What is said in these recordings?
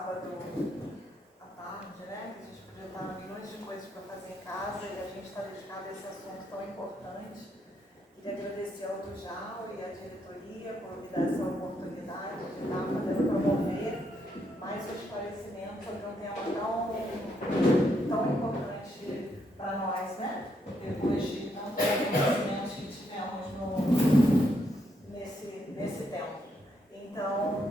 sábado à tarde, né? Que a gente podia estar milhões de coisas para fazer em casa e a gente está dedicado a esse assunto tão importante. Queria agradecer ao Tujal e à diretoria por me dar essa oportunidade de estar podendo promover mais o esclarecimento sobre um tema tão importante para nós, né? Depois de tantos conhecimentos que tivemos nesse tempo. Então,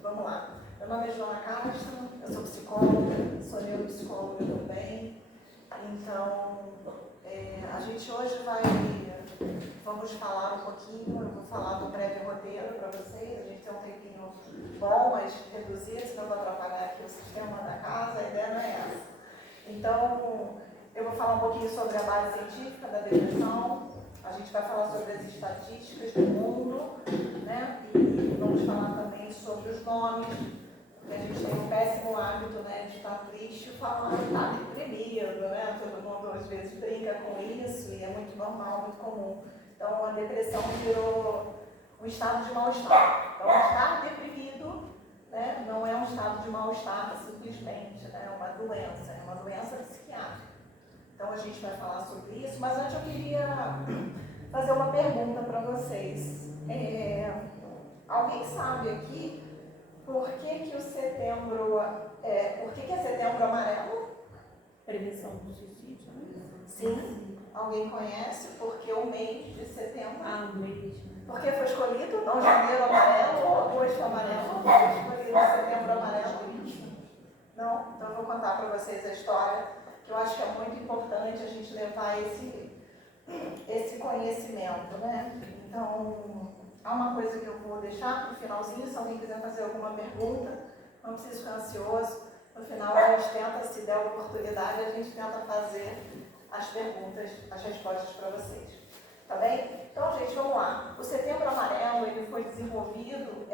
vamos lá. Meu nome é Joana Castro, eu sou psicóloga, sou neuropsicóloga também. Então, a gente hoje vamos falar um pouquinho, eu vou falar do breve roteiro para vocês, a gente tem um tempinho bom, mas reduzir, senão eu vou atrapalhar aqui o sistema da casa, a ideia não é essa. Então, eu vou falar um pouquinho sobre a base científica da depressão, a gente vai falar sobre as estatísticas do mundo, né? E vamos falar também sobre os nomes, porque a gente tem um péssimo hábito, né, de estar triste e falar que está deprimido, né? Todo mundo às vezes brinca com isso e é muito normal, muito comum. Então a depressão virou um estado de mal-estar. Então estar deprimido, né, não é um estado de mal-estar simplesmente, né? É uma doença psiquiátrica. Então a gente vai falar sobre isso, mas antes eu queria fazer uma pergunta para vocês. Alguém sabe aqui por que o setembro, por que é setembro amarelo? Prevenção do suicídio, né? Sim. Alguém conhece por que o mês de setembro? O mês. Por que foi escolhido? Não janeiro amarelo ou agosto amarelo? Foi escolhido setembro amarelo? Não? Então eu vou contar para vocês a história, que eu acho que é muito importante a gente levar esse conhecimento, né? Então, há uma coisa que eu vou deixar para o finalzinho, se alguém quiser fazer alguma pergunta, não precisa ficar ansioso. No final a gente tenta, se der a oportunidade, a gente tenta fazer as perguntas, as respostas para vocês. Tá bem? Então, gente, vamos lá. O Setembro Amarelo, ele foi desenvolvido,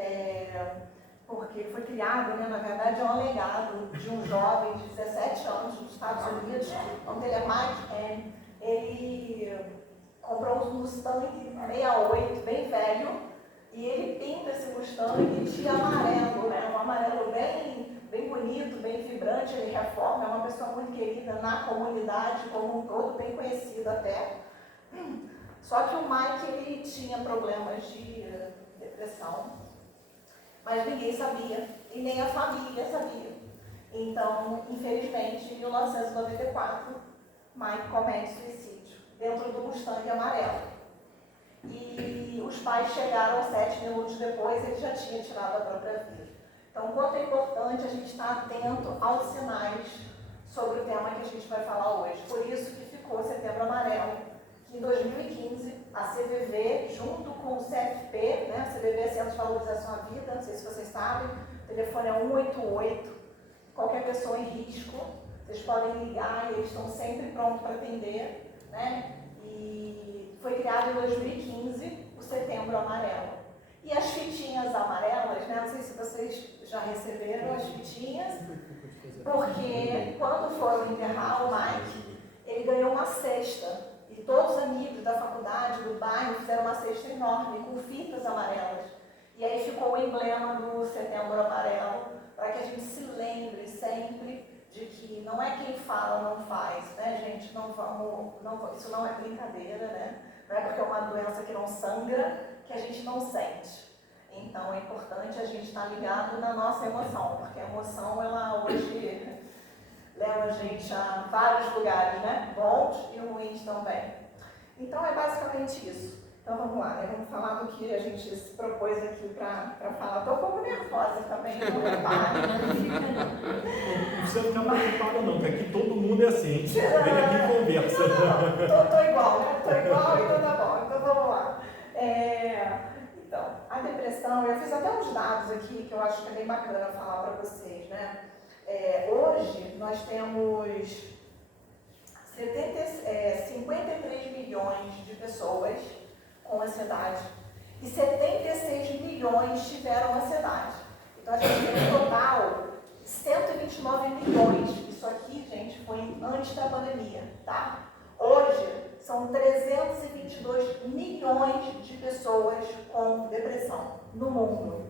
porque foi criado, né, na verdade, é um legado de um jovem de 17 anos nos Estados Unidos, o nome dele é Mike, ele comprou um Mustang 68, bem velho, e ele pinta esse Mustang de amarelo, né? Um amarelo bem bonito, bem vibrante, ele reforma, é uma pessoa muito querida na comunidade como um todo, bem conhecido até. Só que o Mike, ele tinha problemas de depressão, mas ninguém sabia, e nem a família sabia. Então, infelizmente, em 1994, Mike comete suicídio dentro do Mustang amarelo. E os pais chegaram 7 minutos depois, ele já tinha tirado a própria vida. Então, quanto é importante a gente estar atento aos sinais sobre o tema que a gente vai falar hoje. Por isso que ficou Setembro Amarelo, que em 2015, a CVV, junto com o CFP, né, a CVV é Centro de Valorização à Vida, não sei se vocês sabem, o telefone é 188, qualquer pessoa em risco, vocês podem ligar e eles estão sempre prontos para atender, né? E foi criado em 2015 o Setembro Amarelo. E as fitinhas amarelas, né? Não sei se vocês já receberam as fitinhas, porque quando foram enterrar o Mike, ele ganhou uma cesta. E todos os amigos da faculdade, do bairro, fizeram uma cesta enorme com fitas amarelas. E aí ficou o emblema do Setembro Amarelo, para que a gente se lembre sempre de que não é quem fala, não faz, né, gente? Isso não é brincadeira, né? Não é porque é uma doença que não sangra que a gente não sente. Então é importante a gente estar ligado na nossa emoção, porque a emoção, ela hoje leva a gente a vários lugares, né? Bons e ruins também. Então é basicamente isso. Então vamos lá, né? Vamos falar do que a gente se propôs aqui para falar. Estou um pouco nervosa também, não repare. Não precisa ficar preocupada não, porque aqui todo mundo é assim, a gente vem aqui e conversa. Estou igual, né? Estou igual, então tá bom. Então vamos lá. Então, a depressão, eu fiz até uns dados aqui que eu acho que é bem bacana falar para vocês, né? Hoje nós temos 53 milhões de pessoas com ansiedade e 76 milhões tiveram ansiedade. Então a gente tem um total de 129 milhões. Isso aqui, gente, foi antes da pandemia, tá? Hoje são 322 milhões de pessoas com depressão no mundo.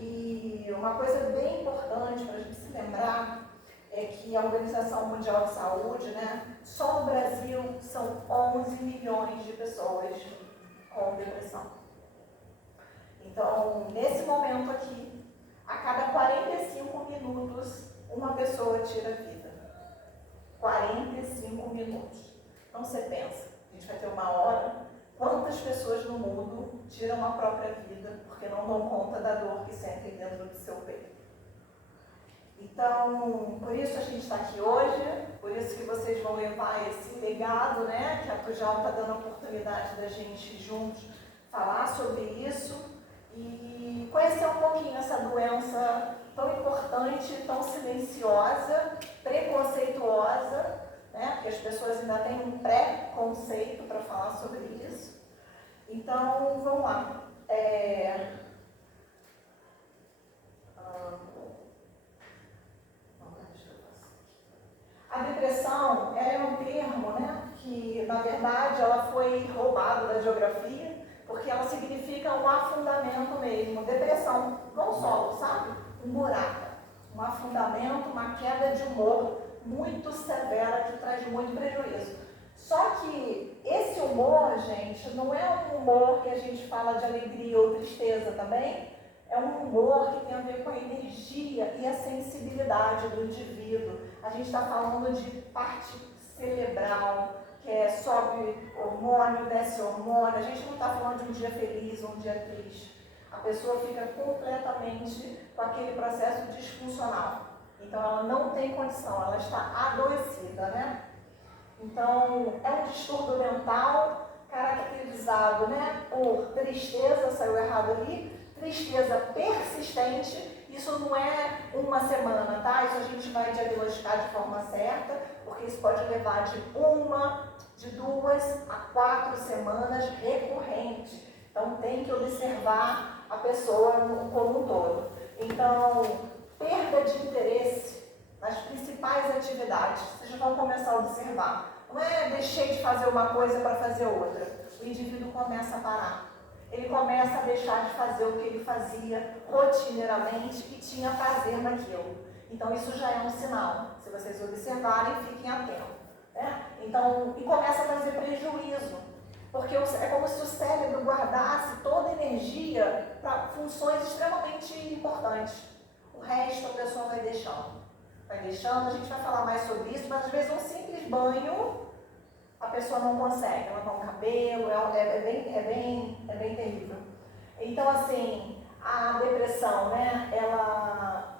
E uma coisa bem importante para a gente se lembrar é que a Organização Mundial de Saúde, né, só no Brasil são 11 milhões de pessoas com depressão. Então, nesse momento aqui, a cada 45 minutos, uma pessoa tira a vida. 45 minutos. Então você pensa, a gente vai ter uma hora, quantas pessoas no mundo tiram a própria vida porque não dão conta da dor que sentem dentro do seu peito. Então, por isso a gente está aqui hoje, por isso que vocês vão levar esse legado, né, que a Pujal está dando a oportunidade da gente juntos falar sobre isso e conhecer um pouquinho essa doença tão importante, tão silenciosa, preconceituosa, né, porque as pessoas ainda têm um pré-conceito para falar sobre isso. Então, vamos lá. A depressão é um termo, né, que, na verdade, ela foi roubada da geografia, porque ela significa um afundamento mesmo. Depressão, não solo, sabe? Um buraco, um afundamento, uma queda de humor muito severa que traz muito prejuízo. Só que esse humor, gente, não é um humor que a gente fala de alegria ou tristeza também. É um humor que tem a ver com a energia e a sensibilidade do indivíduo. A gente está falando de parte cerebral, que sobe hormônio, desce hormônio. A gente não está falando de um dia feliz ou um dia triste. A pessoa fica completamente com aquele processo disfuncional. Então, ela não tem condição, ela está adoecida, né? Então, é um distúrbio mental caracterizado, né, por tristeza, saiu errado ali, tristeza persistente. Isso não é uma semana, tá? Isso a gente vai diagnosticar de forma certa, porque isso pode levar de 2 a 4 semanas recorrente. Então, tem que observar a pessoa como um todo. Então, perda de interesse nas principais atividades. Vocês vão começar a observar. Não é deixei de fazer uma coisa para fazer outra. O indivíduo começa a parar. Ele começa a deixar de fazer o que ele fazia rotineiramente e tinha prazer naquilo. Então, isso já é um sinal. Se vocês observarem, fiquem atentos. Né? Então, e começa a trazer prejuízo. Porque é como se o cérebro guardasse toda a energia para funções extremamente importantes. O resto a pessoa vai deixando. Vai deixando, a gente vai falar mais sobre isso, mas às vezes um simples banho a pessoa não consegue, lavar o cabelo, é bem terrível. Então, assim, a depressão, né, ela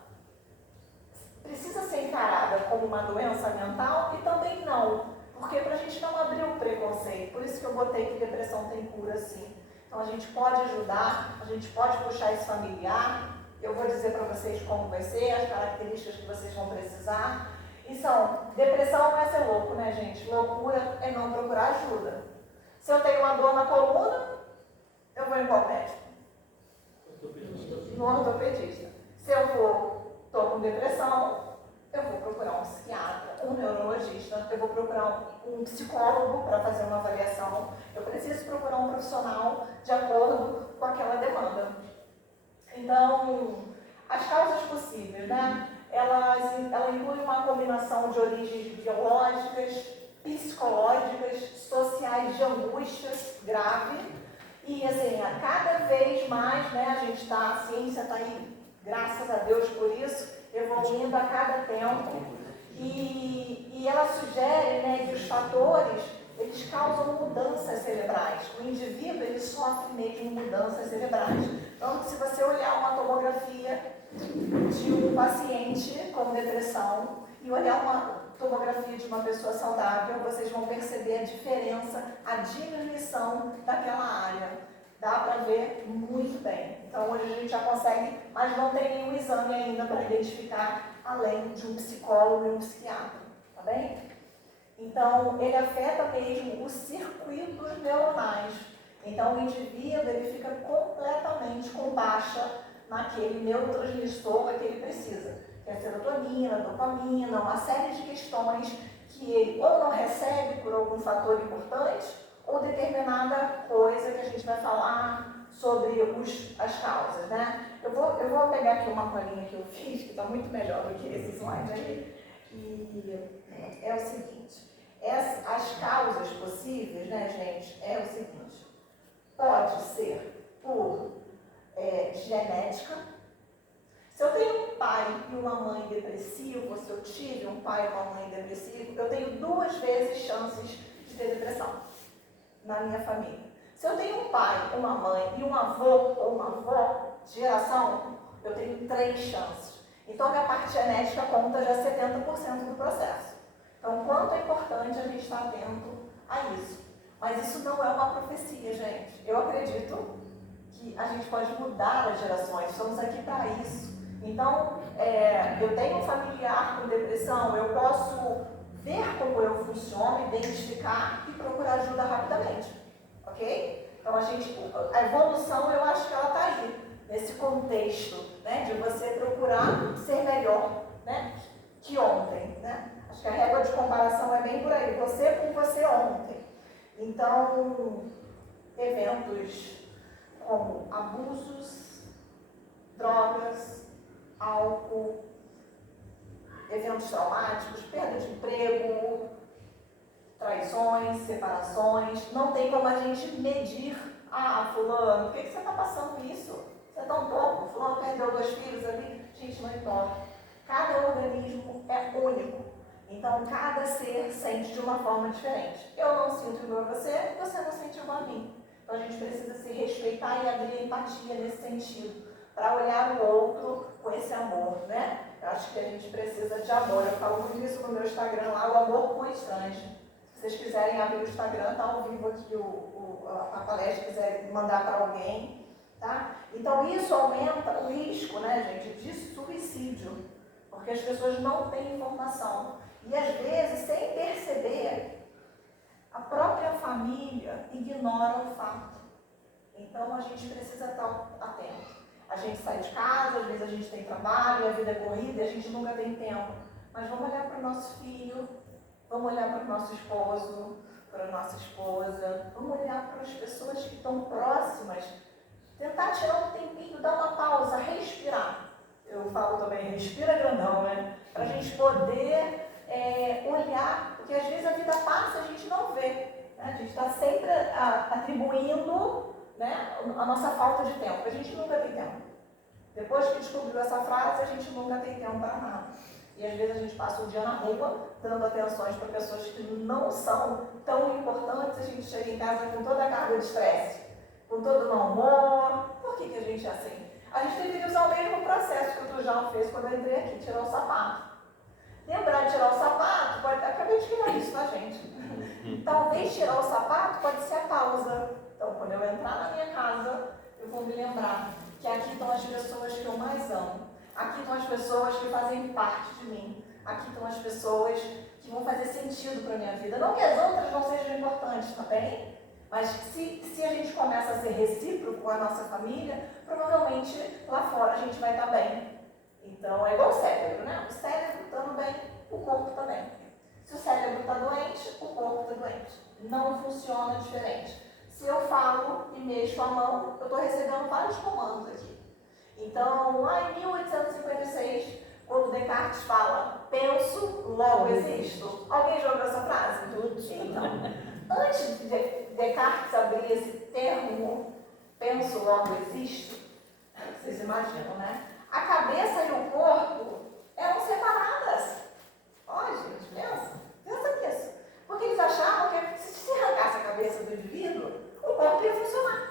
precisa ser encarada como uma doença mental e também não, porque para a gente não abrir o preconceito, por isso que eu botei que depressão tem cura sim. Então, a gente pode ajudar, a gente pode puxar esse familiar. Eu vou dizer para vocês como vai ser, as características que vocês vão precisar. Então, depressão não é ser louco, né, gente? Loucura é não procurar ajuda. Se eu tenho uma dor na coluna, eu vou em qual médico? No ortopedista. Se eu estou com depressão, eu vou procurar um psiquiatra, um neurologista, eu vou procurar um psicólogo para fazer uma avaliação. Eu preciso procurar um profissional de acordo com aquela demanda. Então, as causas possíveis, né? Ela inclui uma combinação de origens biológicas, psicológicas, sociais de angústias grave. E assim, a cada vez mais, né, a ciência está aí, graças a Deus por isso, evoluindo a cada tempo. E ela sugere, né, que os fatores, eles causam mudanças cerebrais. O indivíduo, ele sofre mesmo mudanças cerebrais. Então, se você olhar uma tomografia de um paciente com depressão e olhar uma tomografia de uma pessoa saudável, vocês vão perceber a diferença, a diminuição daquela área. Dá para ver muito bem. Então, hoje a gente já consegue, mas não tem nenhum exame ainda para identificar, além de um psicólogo e um psiquiatra. Tá bem? Então, ele afeta mesmo os circuitos neuronais. Então, o indivíduo ele fica completamente com baixa naquele neurotransmissor que ele precisa, que é a serotonina, a dopamina, uma série de questões que ele ou não recebe por algum fator importante, ou determinada coisa que a gente vai falar sobre as causas, né? Eu vou pegar olhar aqui uma colinha que eu fiz, que está muito melhor do que esse slide aí, e é o seguinte, as causas possíveis, né, gente, é o seguinte, pode ser por genética. Se eu tenho um pai e uma mãe depressivo, se eu tive um pai e uma mãe depressivo, eu tenho 2 vezes chances de ter depressão na minha família. Se eu tenho um pai, uma mãe e um avô ou uma avó de geração, eu tenho 3 chances. Então, a minha parte genética conta já 70% do processo. Então, quanto é importante a gente estar atento a isso. Mas isso não é uma profecia, gente. Eu acredito que a gente pode mudar as gerações, estamos aqui para isso. Então, eu tenho um familiar com depressão, eu posso ver como eu funciono, identificar e procurar ajuda rapidamente, ok? Então, a evolução, eu acho que ela está aí, nesse contexto, né, de você procurar ser melhor, né, que ontem, né? Acho que a régua de comparação é bem por aí, você com você ontem. Então, eventos como abusos, drogas, álcool, eventos traumáticos, perda de emprego, traições, separações, não tem como a gente medir, fulano, por que você está passando isso? Você é tão pouco, fulano perdeu 2 filhos ali, gente, não importa. Cada organismo é único, então cada ser sente de uma forma diferente. Eu não sinto igual a você, você não sente igual a mim. Então a gente precisa se respeitar e abrir empatia nesse sentido, para olhar o outro com esse amor, né? Eu acho que a gente precisa de amor. Eu falo muito isso no meu Instagram lá, o amor com estranhos. Se vocês quiserem abrir o Instagram, tá ao vivo aqui a palestra, quiserem mandar para alguém, tá? Então isso aumenta o risco, né, gente, de suicídio, porque as pessoas não têm informação. E às vezes, sem perceber, a própria família ignora o fato. Então a gente precisa estar atento. A gente sai de casa, às vezes a gente tem trabalho, a vida é corrida e a gente nunca tem tempo. Mas vamos olhar para o nosso filho, vamos olhar para o nosso esposo, para a nossa esposa, vamos olhar para as pessoas que estão próximas, tentar tirar um tempinho, dar uma pausa, respirar. Eu falo também, respira grandão, né? Para a gente poder olhar, porque às vezes a vida passa e a gente não vê. Né? A gente está sempre atribuindo, né, a nossa falta de tempo. A gente nunca tem tempo. Depois que descobriu essa frase, a gente nunca tem tempo para nada. E às vezes a gente passa o dia na rua, dando atenções para pessoas que não são tão importantes, a gente chega em casa com toda a carga de estresse, com todo o mau humor. Por que a gente é assim? A gente deveria usar o mesmo processo que o Tujão fez quando eu entrei aqui, tirar o sapato. Lembrar de tirar o sapato, acabei de criar isso na gente. Talvez tirar o sapato pode ser a pausa. Então, quando eu entrar na minha casa, eu vou me lembrar que aqui estão as pessoas que eu mais amo. Aqui estão as pessoas que fazem parte de mim. Aqui estão as pessoas que vão fazer sentido para a minha vida. Não que as outras não sejam importantes, tá bem? Mas se a gente começa a ser recíproco com a nossa família, provavelmente lá fora a gente vai estar bem. Então, é igual o cérebro, né? O cérebro estando bem, o corpo também. Se o cérebro está doente, o corpo está doente. Não funciona diferente. Se eu falo e mexo a mão, eu estou recebendo vários comandos aqui. Então, lá em 1856, quando Descartes fala, penso, logo existo. Alguém já ouviu essa frase? Então, antes de Descartes abrir esse termo, penso, logo existo, vocês imaginam, né? A cabeça e o corpo eram separadas. Olha, gente, pensa nisso. Porque eles achavam que se arrancasse a cabeça do indivíduo, o corpo ia funcionar.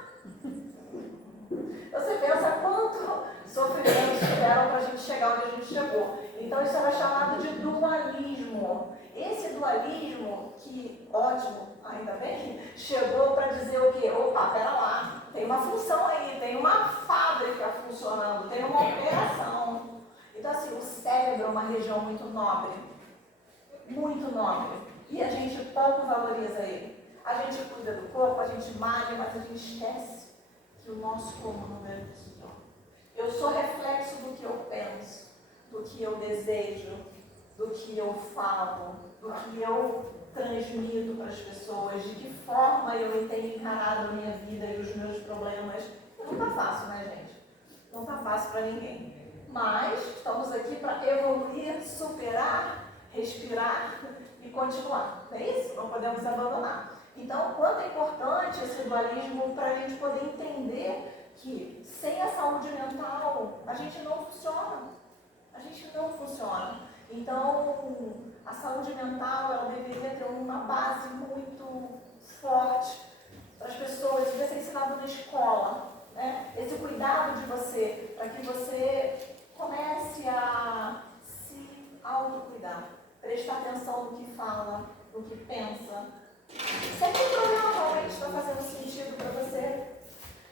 Você pensa quanto sofrimento tiveram para a gente chegar onde a gente chegou. Então isso era chamado de dualismo. Esse dualismo, que ótimo, ainda bem, chegou para dizer o quê? Opa, pera lá, tem uma função aí, tem uma fábrica funcionando, tem uma operação. Então assim, o cérebro é uma região muito nobre. Muito nobre. E a gente pouco valoriza ele. A gente cuida do corpo, a gente malha, mas a gente esquece que o nosso comando é aqui, ó. Eu sou reflexo do que eu penso, do que eu desejo, do que eu falo, do que eu transmito para as pessoas, de que forma eu tenho encarado a minha vida e os meus problemas. Não está fácil, né, gente? Não está fácil para ninguém. mas estamos aqui para evoluir, superar, respirar e continuar. Não é isso? Não podemos abandonar. Então, quanto é importante esse dualismo para a gente poder entender que sem a saúde mental a gente não funciona. A gente não funciona. Então, a saúde mental ela deveria ter uma base muito forte para as pessoas, devia ser ensinado na escola, né? Esse cuidado de você, para que você comece a se autocuidar, prestar atenção no que fala, no que pensa. Sem tem problema realmente está fazendo sentido para você.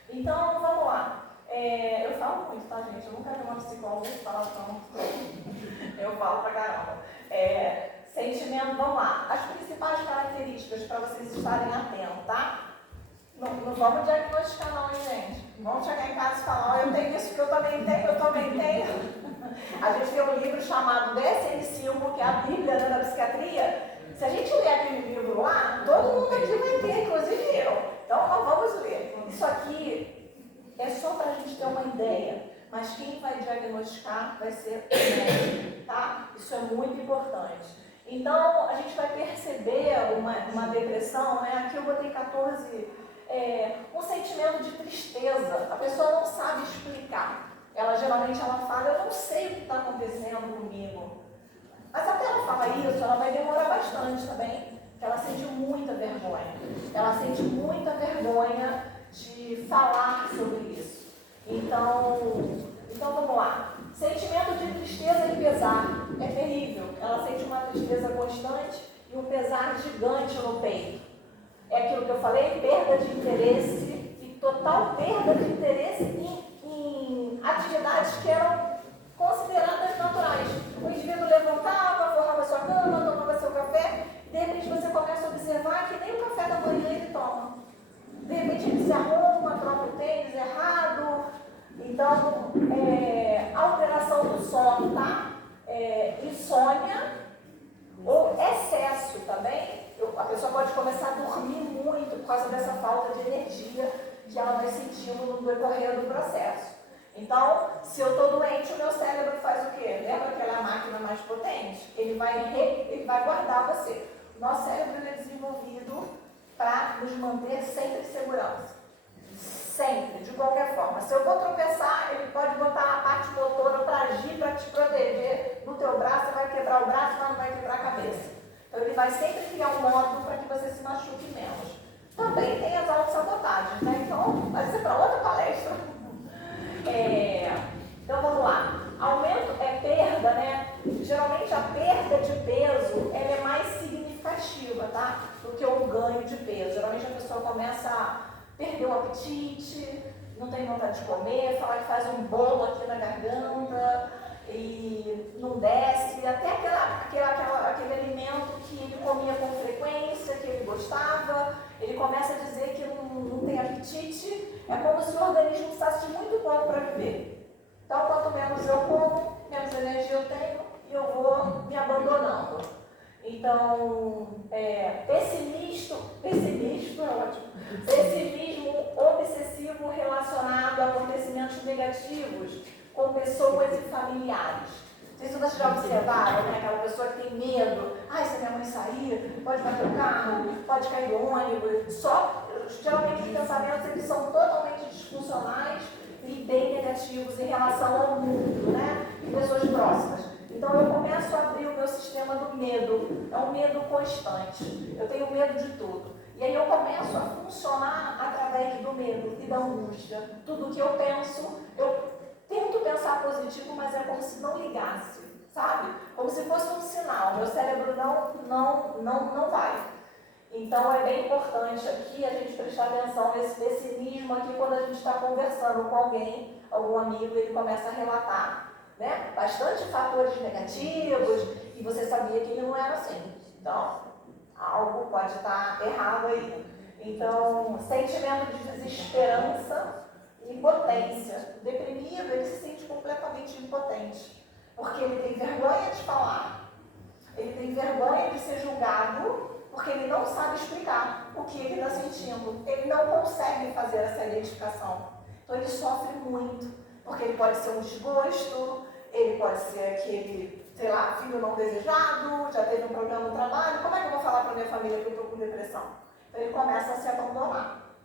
Então, vamos lá. Eu falo muito, tá, gente? Eu nunca vi uma psicóloga falar tanto. Eu falo pra caramba. Sentimento, vamos lá. As principais características para vocês estarem atentos, tá? Não vamos diagnosticar não, hein, gente? Vamos chegar em casa e falar, eu tenho isso que eu também tenho, eu também tenho. A gente tem um livro chamado DSM-5, que é a Bíblia, né, da psiquiatria. Se a gente ler aquele livro lá, todo mundo aqui vai ter, inclusive eu. Então, não vamos ler. Isso aqui é só para a gente ter uma ideia. Mas quem vai diagnosticar vai ser o médico, tá? Isso é muito importante. Então, a gente vai perceber uma depressão, né? Aqui eu botei 14, um sentimento de tristeza. A pessoa não sabe explicar. Geralmente ela fala, eu não sei o que está acontecendo comigo. Mas até ela falar isso, ela vai demorar bastante também, porque ela sente muita vergonha. Ela sente muita vergonha de falar sobre isso. Então vamos lá. Sentimento de tristeza e pesar é terrível. Ela sente uma tristeza constante e um pesar gigante no peito. É aquilo que eu falei, perda de interesse e total perda de interesse em atividades que eram consideradas naturais. O indivíduo levantava, forrava sua cama, tomava seu café, e de repente você começa a observar que nem o café da manhã ele toma. De repente ele se arruma, troca o tênis errado. Então, alteração do sono, tá? Insônia ou excesso também. A pessoa pode começar a dormir muito por causa dessa falta de energia que ela vai sentindo no decorrer do processo. Então, se eu estou doente, o meu cérebro faz o quê? Lembra que ela é a máquina mais potente? Ele vai guardar você. O nosso cérebro é desenvolvido para nos manter sempre em segurança. Sempre, de qualquer forma. Se eu vou tropeçar, ele pode botar a parte motora para agir, para te proteger no teu braço. Você vai quebrar o braço, mas não vai quebrar a cabeça. Então, ele vai sempre criar um modo para que você se machuque menos. Também tem as autossabotagens, né? Então, vai ser para outra palestra. Então vamos lá, aumento é perda, né? Geralmente a perda de peso ela é mais significativa, tá? Do que o ganho de peso. Geralmente a pessoa começa a perder o apetite, não tem vontade de comer, fala que faz um bolo aqui na garganta e não desce, até aquele alimento que ele comia com frequência, que ele gostava, ele começa a dizer que não tem apetite. É como se o organismo precisasse de muito pouco para viver. Então, quanto menos eu como, menos energia eu tenho e eu vou me abandonando. Então, pessimismo é ótimo. Pessimismo obsessivo relacionado a acontecimentos negativos com pessoas e familiares. Não sei se vocês já observaram, né? Aquela pessoa que tem medo. Se minha mãe sair, pode bater o carro, pode cair do ônibus. Geralmente os pensamentos eles são totalmente disfuncionais e bem negativos em relação ao mundo, né? E pessoas próximas. Então eu começo a abrir o meu sistema do medo. É um medo constante. Eu tenho medo de tudo. E aí eu começo a funcionar através do medo e da angústia. Tudo que eu penso, eu tento pensar positivo, mas é como se não ligasse, sabe? Como se fosse um sinal. Meu cérebro não vai. Então é bem importante aqui a gente prestar atenção nesse pessimismo aqui quando a gente está conversando com alguém, algum amigo, ele começa a relatar, né? Bastante fatores negativos e você sabia que ele não era assim. Então, algo pode estar errado aí. Então, sentimento de desesperança e impotência. O deprimido, ele se sente completamente impotente, porque ele tem vergonha de falar, ele tem vergonha de ser julgado, porque ele não sabe explicar o que ele está sentindo. Ele não consegue fazer essa identificação. Então ele sofre muito. Porque ele pode ser um desgosto, ele pode ser aquele, sei lá, filho não desejado, já teve um problema no trabalho, como é que eu vou falar para minha família que eu estou com depressão? Então ele começa a se abandonar.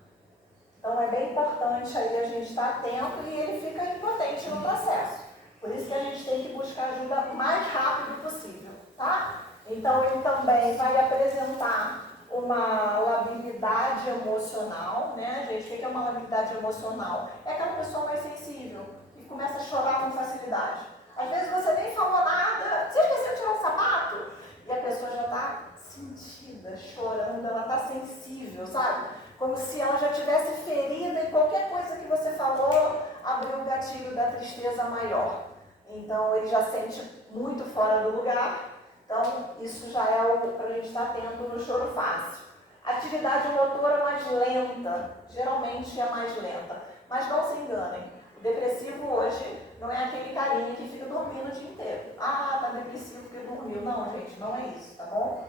Então é bem importante aí a gente estar atento e ele fica impotente no processo. Por isso que a gente tem que buscar ajuda o mais rápido possível, tá? Então ele também vai apresentar uma labilidade emocional, né, gente? O que é uma labilidade emocional? É aquela pessoa mais sensível, que começa a chorar com facilidade. Às vezes você nem falou nada, você esqueceu de tirar o sapato, e a pessoa já está sentida, chorando, ela está sensível, sabe? Como se ela já tivesse ferida e qualquer coisa que você falou abriu o gatilho da tristeza maior. Então ele já sente muito fora do lugar. Então, isso já é o para a gente estar atento no choro fácil. Atividade motora mais lenta, geralmente é mais lenta. Mas não se enganem, o depressivo hoje não é aquele carinha que fica dormindo o dia inteiro. Ah, tá depressivo porque dormiu. Não, gente, não é isso, tá bom?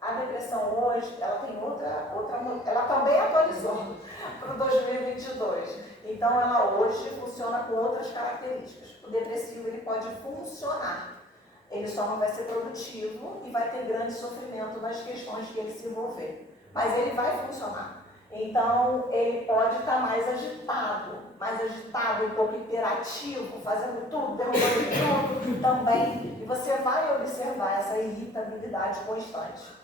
A depressão hoje, ela tem ela também atualizou para o 2022. Então, ela hoje funciona com outras características. O depressivo, ele pode funcionar. Ele só não vai ser produtivo e vai ter grande sofrimento nas questões que ele se envolver. Mas ele vai funcionar. Então, ele pode estar mais agitado, um pouco hiperativo, fazendo tudo, derrubando tudo também. E você vai observar essa irritabilidade constante.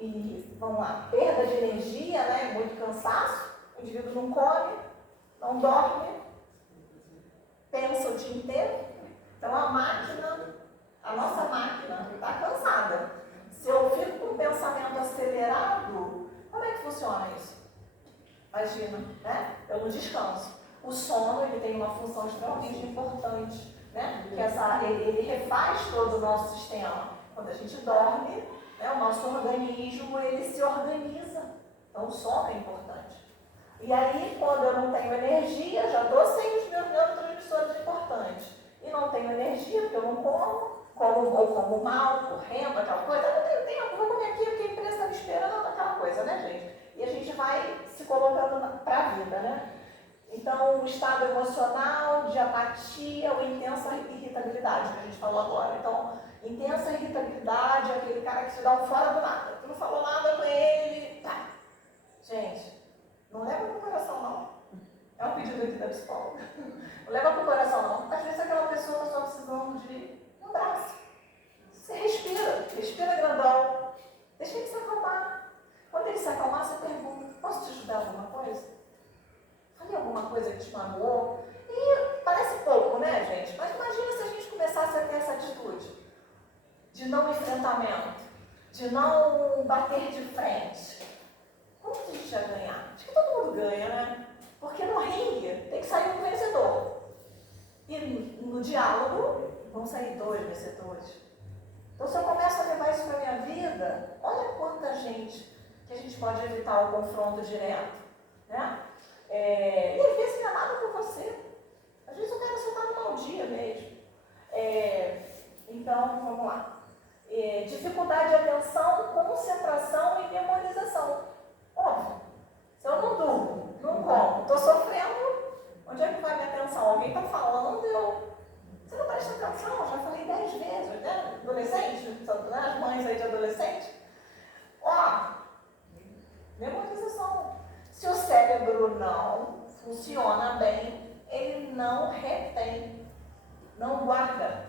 E, vamos lá, perda de energia, né? Muito cansaço. O indivíduo não come, não dorme, pensa o dia inteiro. Então a nossa máquina está cansada. Se eu fico com um pensamento acelerado, como é que funciona isso? Imagina, né? Eu não descanso. O sono, ele tem uma função extremamente importante, né? Que ele refaz todo o nosso sistema. Quando a gente dorme, né, o nosso organismo, ele se organiza. Então o sono é importante. E aí, quando eu não tenho energia, já estou sem os meus neurotransmissores importantes. E não tenho energia, porque eu não como mal, correndo, aquela coisa. Eu não tenho tempo, vou comer aqui, porque a empresa está me esperando, aquela coisa, né, gente? E a gente vai se colocando para a vida, né? Então, o estado emocional de apatia ou intensa irritabilidade, que a gente falou agora. Então, intensa irritabilidade é aquele cara que se dá um fora do nada. Tu não falou nada com ele, tá. Gente, não leva pro coração, não. É um pedido aqui da psicóloga. Não leva pro coração, não. Às vezes aquela pessoa está só precisando de um abraço. Você respira grandão. Deixa ele se acalmar. Quando ele se acalmar, você pergunta, posso te ajudar em alguma coisa? Falei alguma coisa que te magoou? E parece pouco, né, gente? Mas imagina se a gente começasse a ter essa atitude de não enfrentamento, de não bater de frente. Como que a gente ia ganhar? Acho que todo mundo ganha, né? Porque no ringue tem que sair um vencedor. E no diálogo vão sair 2 vencedores. Então, se eu começo a levar isso para a minha vida, olha quanta gente que a gente pode evitar o confronto direto, né? E às vezes não é nada por você. Às vezes o cara só está no mau dia mesmo. Então, vamos lá. Dificuldade de atenção, concentração e memorização. Óbvio. Se eu não durmo, não como, estou sofrendo, onde é que vai minha atenção? Alguém está falando, você não presta atenção, eu já falei 10 vezes, né? Adolescente, né? As mães aí de adolescente. Memorização. Se o cérebro não funciona bem, ele não retém, não guarda.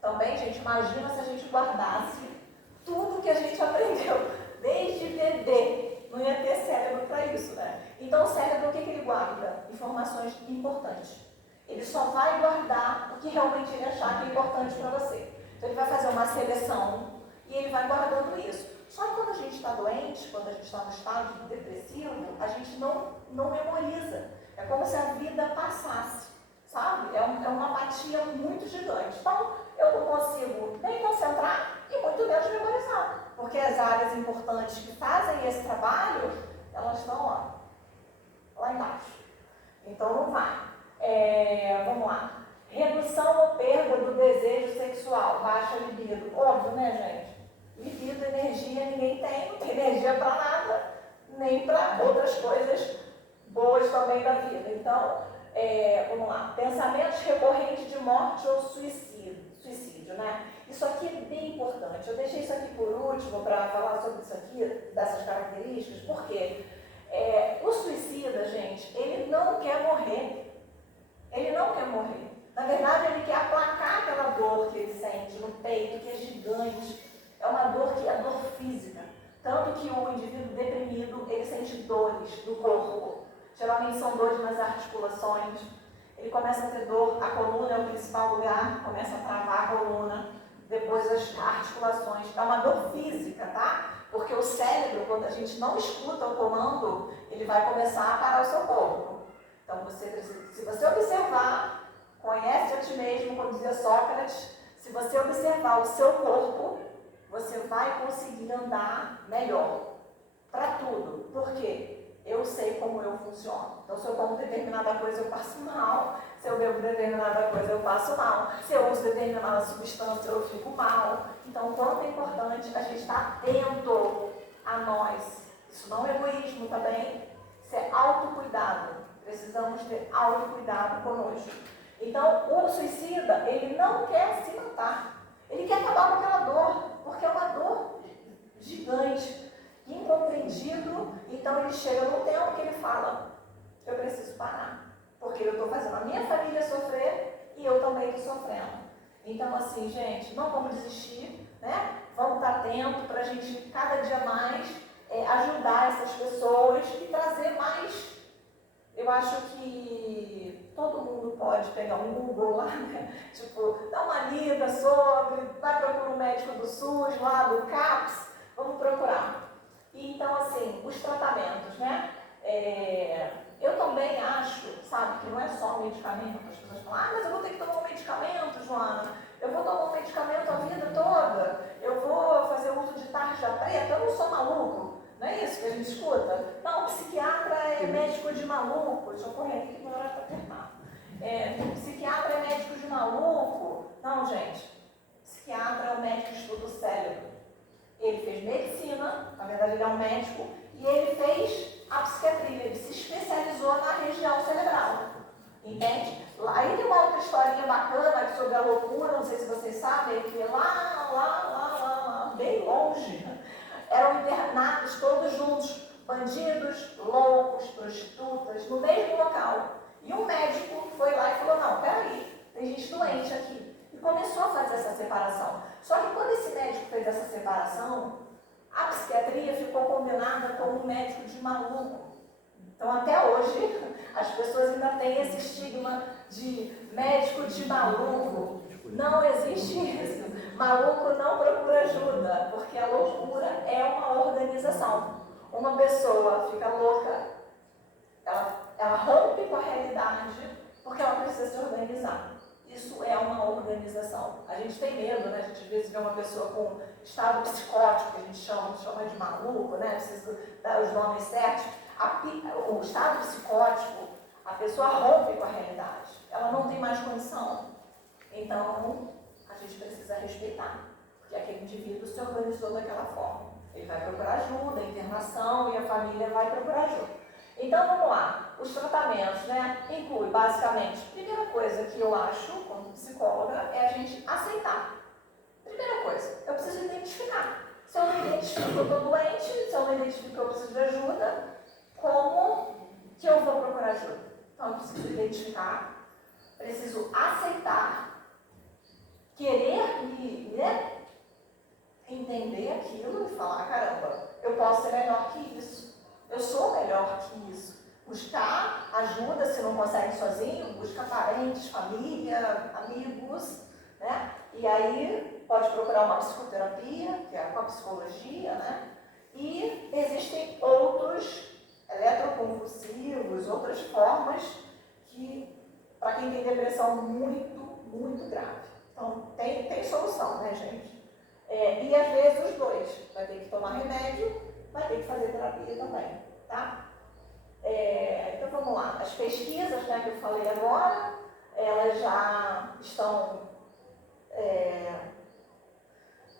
Também, gente, imagina se a gente guardasse tudo que a gente aprendeu desde bebê. Não ia ter cérebro para isso, né? Então, o cérebro, o que ele guarda? Informações importantes. Ele só vai guardar o que realmente ele achar que é importante para você. Então, ele vai fazer uma seleção e ele vai guardando isso. Só que quando a gente está doente, quando a gente está no estado depressivo, a gente não memoriza. É como se a vida passasse, sabe? É uma apatia muito gigante. Então, eu não consigo nem concentrar e muito menos memorizar. Porque as áreas importantes que fazem esse trabalho, elas estão lá embaixo. Então, não vai. Vamos lá. Redução ou perda do desejo sexual, baixa libido. Óbvio, né, gente? Libido, energia, ninguém tem, não tem energia para nada, nem para outras coisas boas também da vida. Então, vamos lá, pensamentos recorrentes de morte ou suicídio, né? Isso aqui é bem importante. Eu deixei isso aqui por último para falar sobre isso aqui, dessas características, porque o suicida, gente, ele não quer morrer. Ele não quer morrer. Na verdade, ele quer aplacar aquela dor que ele sente no peito, que é gigante. É uma dor que é dor física. Tanto que o indivíduo deprimido, ele sente dores do corpo. Geralmente são dores nas articulações. Ele começa a ter dor, a coluna é o principal lugar, começa a travar a coluna. Depois as articulações. É uma dor física, tá? Porque o cérebro, quando a gente não escuta o comando, ele vai começar a parar o seu corpo. Então, se você observar, conhece a ti mesmo, como dizia Sócrates, se você observar o seu corpo, você vai conseguir andar melhor. Para tudo. Por quê? Eu sei como eu funciono. Então, se eu como determinada coisa, eu passo mal. Se eu bebo determinada coisa, eu passo mal. Se eu uso determinada substância, eu fico mal. Então, quanto é importante a gente estar atento a nós. Isso não é egoísmo também. Isso é autocuidado. Precisamos ter autocuidado conosco. Então, o suicida, ele não quer se matar. Ele quer acabar com aquela dor, porque é uma dor gigante, incompreendido. Então, ele chega num tempo que ele fala, eu preciso parar, porque eu estou fazendo a minha família sofrer e eu também estou sofrendo. Então, assim, gente, não vamos desistir, né? Vamos estar atentos para a gente, cada dia mais, ajudar essas pessoas e trazer mais. Eu acho que todo mundo pode pegar um Google lá, né? Tipo, dá uma lida sobre, vai procurar um médico do SUS, lá do CAPS, vamos procurar. E, então, assim, os tratamentos, né? Eu também acho, sabe, que não é só o medicamento. As pessoas falam, mas eu vou ter que tomar um medicamento, Joana. Eu vou tomar um medicamento a vida toda. Eu vou fazer uso de tarja preta. Eu não sou maluco. Não é isso que a gente escuta? Não, psiquiatra é médico de maluco. Deixa eu correr aqui que meu horário está apertado. Psiquiatra é médico de maluco. Não, gente. Psiquiatra é um médico que estuda o cérebro. Ele fez medicina, na verdade ele é um médico, e ele fez a psiquiatria. Ele se especializou na região cerebral. Entende? Aí tem uma outra historinha bacana sobre a loucura, não sei se vocês sabem, que lá, bem longe, eram internados todos juntos, bandidos, loucos, prostitutas, no mesmo local. E um médico foi lá e falou, não, peraí, tem gente doente aqui. E começou a fazer essa separação. Só que quando esse médico fez essa separação, a psiquiatria ficou combinada com um médico de maluco. Então, até hoje, as pessoas ainda têm esse estigma de médico de maluco. Não existe isso. Maluco não procura ajuda, porque a loucura é uma organização. Uma pessoa fica louca, ela rompe com a realidade, porque ela precisa se organizar. Isso é uma organização. A gente tem medo, né? A gente às vezes vê uma pessoa com estado psicótico, que a gente chama de maluco, né? Preciso dar os nomes certos. O estado psicótico, a pessoa rompe com a realidade. Ela não tem mais condição. Então, a gente precisa respeitar. Porque aquele indivíduo se organizou daquela forma. Ele vai procurar ajuda, internação, e a família vai procurar ajuda. Então, vamos lá. Os tratamentos, né, inclui, basicamente, primeira coisa que eu acho, como psicóloga, é a gente aceitar. Primeira coisa, eu preciso identificar. Se eu não identifico que eu estou doente, se eu não identifico que eu preciso de ajuda, como que eu vou procurar ajuda? Então, eu preciso identificar, preciso aceitar, querer né, entender aquilo e falar, caramba, eu posso ser melhor que isso. Eu sou melhor que isso. Buscar ajuda, se não consegue sozinho, busca parentes, família, amigos, né? E aí pode procurar uma psicoterapia, que é com a psicologia, né? E existem outros eletroconvulsivos, outras formas que, para quem tem depressão muito, muito grave. Então, tem solução, né, gente? E às vezes os dois. Vai ter que tomar remédio, vai ter que fazer terapia também, tá? Então vamos lá, as pesquisas, né, que eu falei agora, elas já estão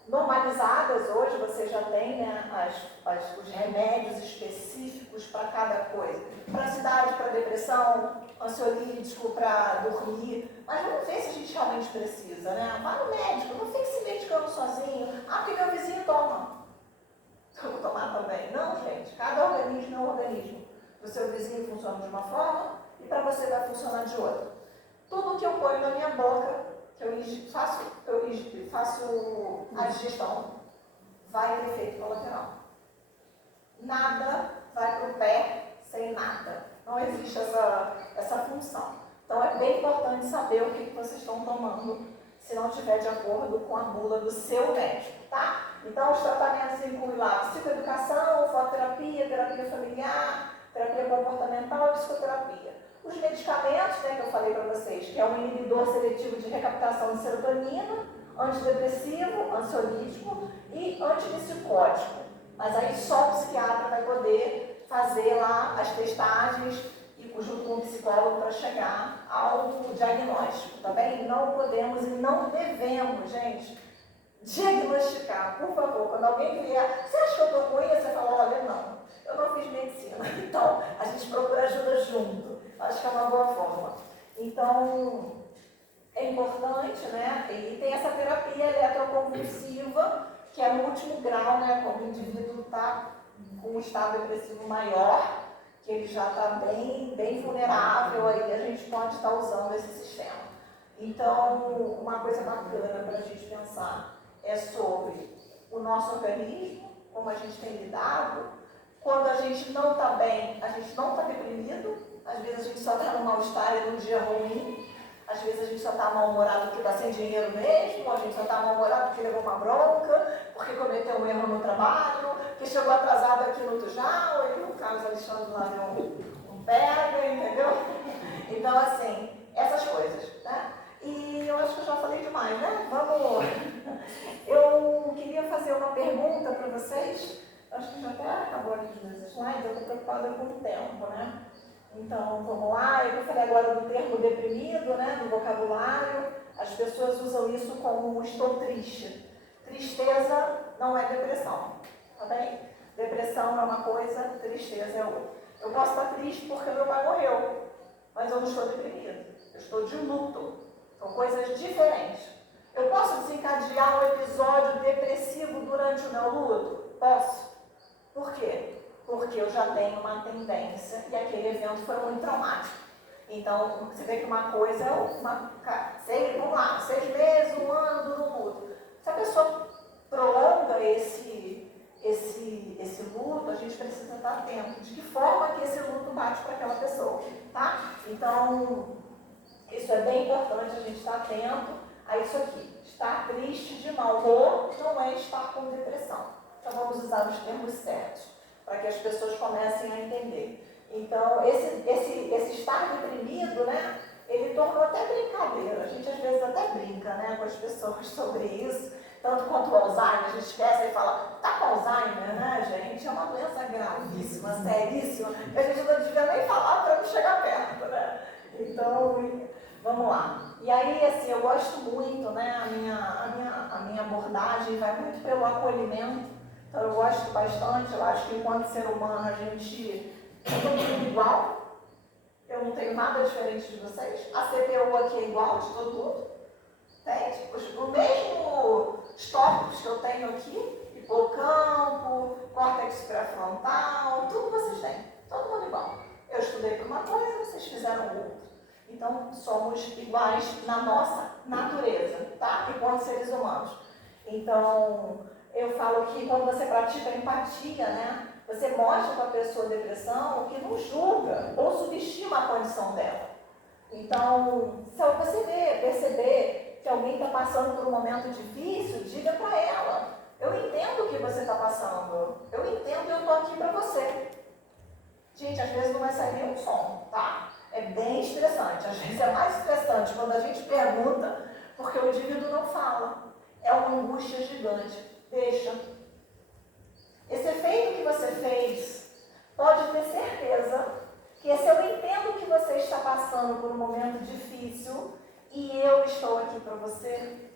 normalizadas hoje, você já tem, né, os remédios específicos ansiolíticos para cada coisa. Para ansiedade, para depressão, ansiolítico para dormir. Mas vamos ver se a gente realmente precisa, né? Vá no médico, não fique se medicando sozinho. Ah, porque meu vizinho toma. Eu vou tomar também. Não, gente. Cada organismo é um organismo. O seu vizinho funciona de uma forma e para você vai funcionar de outra. Tudo que eu ponho na minha boca, que eu faço a digestão, vai ter efeito colateral. Nada vai para o pé sem nada. Não existe essa função. Então é bem importante saber o que vocês estão tomando, se não estiver de acordo com a bula do seu médico, tá? Então os tratamentos incluem lá psicoeducação, fototerapia, terapia familiar, terapia comportamental e psicoterapia. Os medicamentos, né, que eu falei para vocês, que é um inibidor seletivo de recaptação de serotonina, antidepressivo, ansiolítico e antipsicótico. Mas aí só o psiquiatra vai poder fazer lá as testagens e junto com o psicólogo para chegar ao diagnóstico, tá bem? Não podemos e não devemos, gente, diagnosticar, por favor. Quando alguém vier, você acha que eu estou com isso? Você fala, olha, não, eu não fiz medicina. Então, a gente procura ajuda junto. Acho que é uma boa forma. Então, é importante, né? E tem essa terapia eletroconvulsiva, que é no último grau, né? Quando o indivíduo está com um estado depressivo maior, que ele já está bem vulnerável, aí a gente pode estar usando esse sistema. Então, uma coisa bacana para a gente pensar é sobre o nosso organismo, como a gente tem lidado. Quando a gente não está bem, a gente não está deprimido, às vezes a gente só está no mal-estar e num dia ruim. Às vezes a gente só está mal-humorado porque está sem dinheiro mesmo, a gente só está mal-humorado porque levou uma bronca, porque cometeu um erro no trabalho, que chegou atrasado aqui no Tujal, e o Carlos Alexandre lá deu um pega, entendeu? Então, assim, essas coisas, né? E eu acho que eu já falei demais, né? Vamos... Eu queria fazer uma pergunta para vocês, acho que já até acabou aqui os meus slides, eu estou preocupada com o tempo, né? Então, vamos lá, eu falei agora do termo deprimido, né, do vocabulário, as pessoas usam isso como estou triste. Tristeza não é depressão, tá bem? Depressão é uma coisa, tristeza é outra. Eu posso estar triste porque meu pai morreu, mas eu não estou deprimida, eu estou de luto, são coisas diferentes. Eu posso desencadear um episódio depressivo durante o meu luto? Posso. Por quê? Porque eu já tenho uma tendência e aquele evento foi muito traumático. Então, você vê que uma coisa é vamos lá, 6 meses, 1 ano do luto. Se a pessoa prolonga esse luto, a gente precisa estar atento. De que forma que esse luto bate para aquela pessoa, tá? Então, isso é bem importante a gente estar atento a isso aqui. Estar triste de mau humor não é estar com depressão. Então, vamos usar os termos certos, para que as pessoas comecem a entender. Então, esse estar deprimido, né, ele tornou até brincadeira. A gente às vezes até brinca, né, com as pessoas sobre isso. Tanto quanto o Alzheimer, a gente esquece e fala, tá com Alzheimer, né, gente? É uma doença gravíssima, seríssima, que a gente não devia nem falar para não chegar perto, né? Então, vamos lá. E aí, assim, eu gosto muito, né, a minha abordagem vai muito pelo acolhimento. Então eu gosto bastante, eu acho que enquanto ser humano a gente é todo mundo igual. Eu não tenho nada diferente de vocês. A CPU aqui é igual de todo mundo. Entende? Os mesmos tópicos que eu tenho aqui, hipocampo, córtex pré-frontal, tudo vocês têm. Todo mundo igual. Eu estudei por uma coisa, vocês fizeram outra. Então somos iguais na nossa natureza, tá? Enquanto seres humanos. Então, eu falo que quando você pratica empatia, né, você mostra para a pessoa depressão que não julga ou subestima a condição dela. Então, se você perceber que alguém está passando por um momento difícil, diga para ela, eu entendo o que você está passando, eu entendo e eu estou aqui para você. Gente, às vezes não vai sair nenhum som, tá? É bem estressante, às vezes é mais estressante quando a gente pergunta, porque o indivíduo não fala. É uma angústia gigante. Deixa. Esse efeito que você fez, pode ter certeza que se eu entendo que você está passando por um momento difícil e eu estou aqui para você,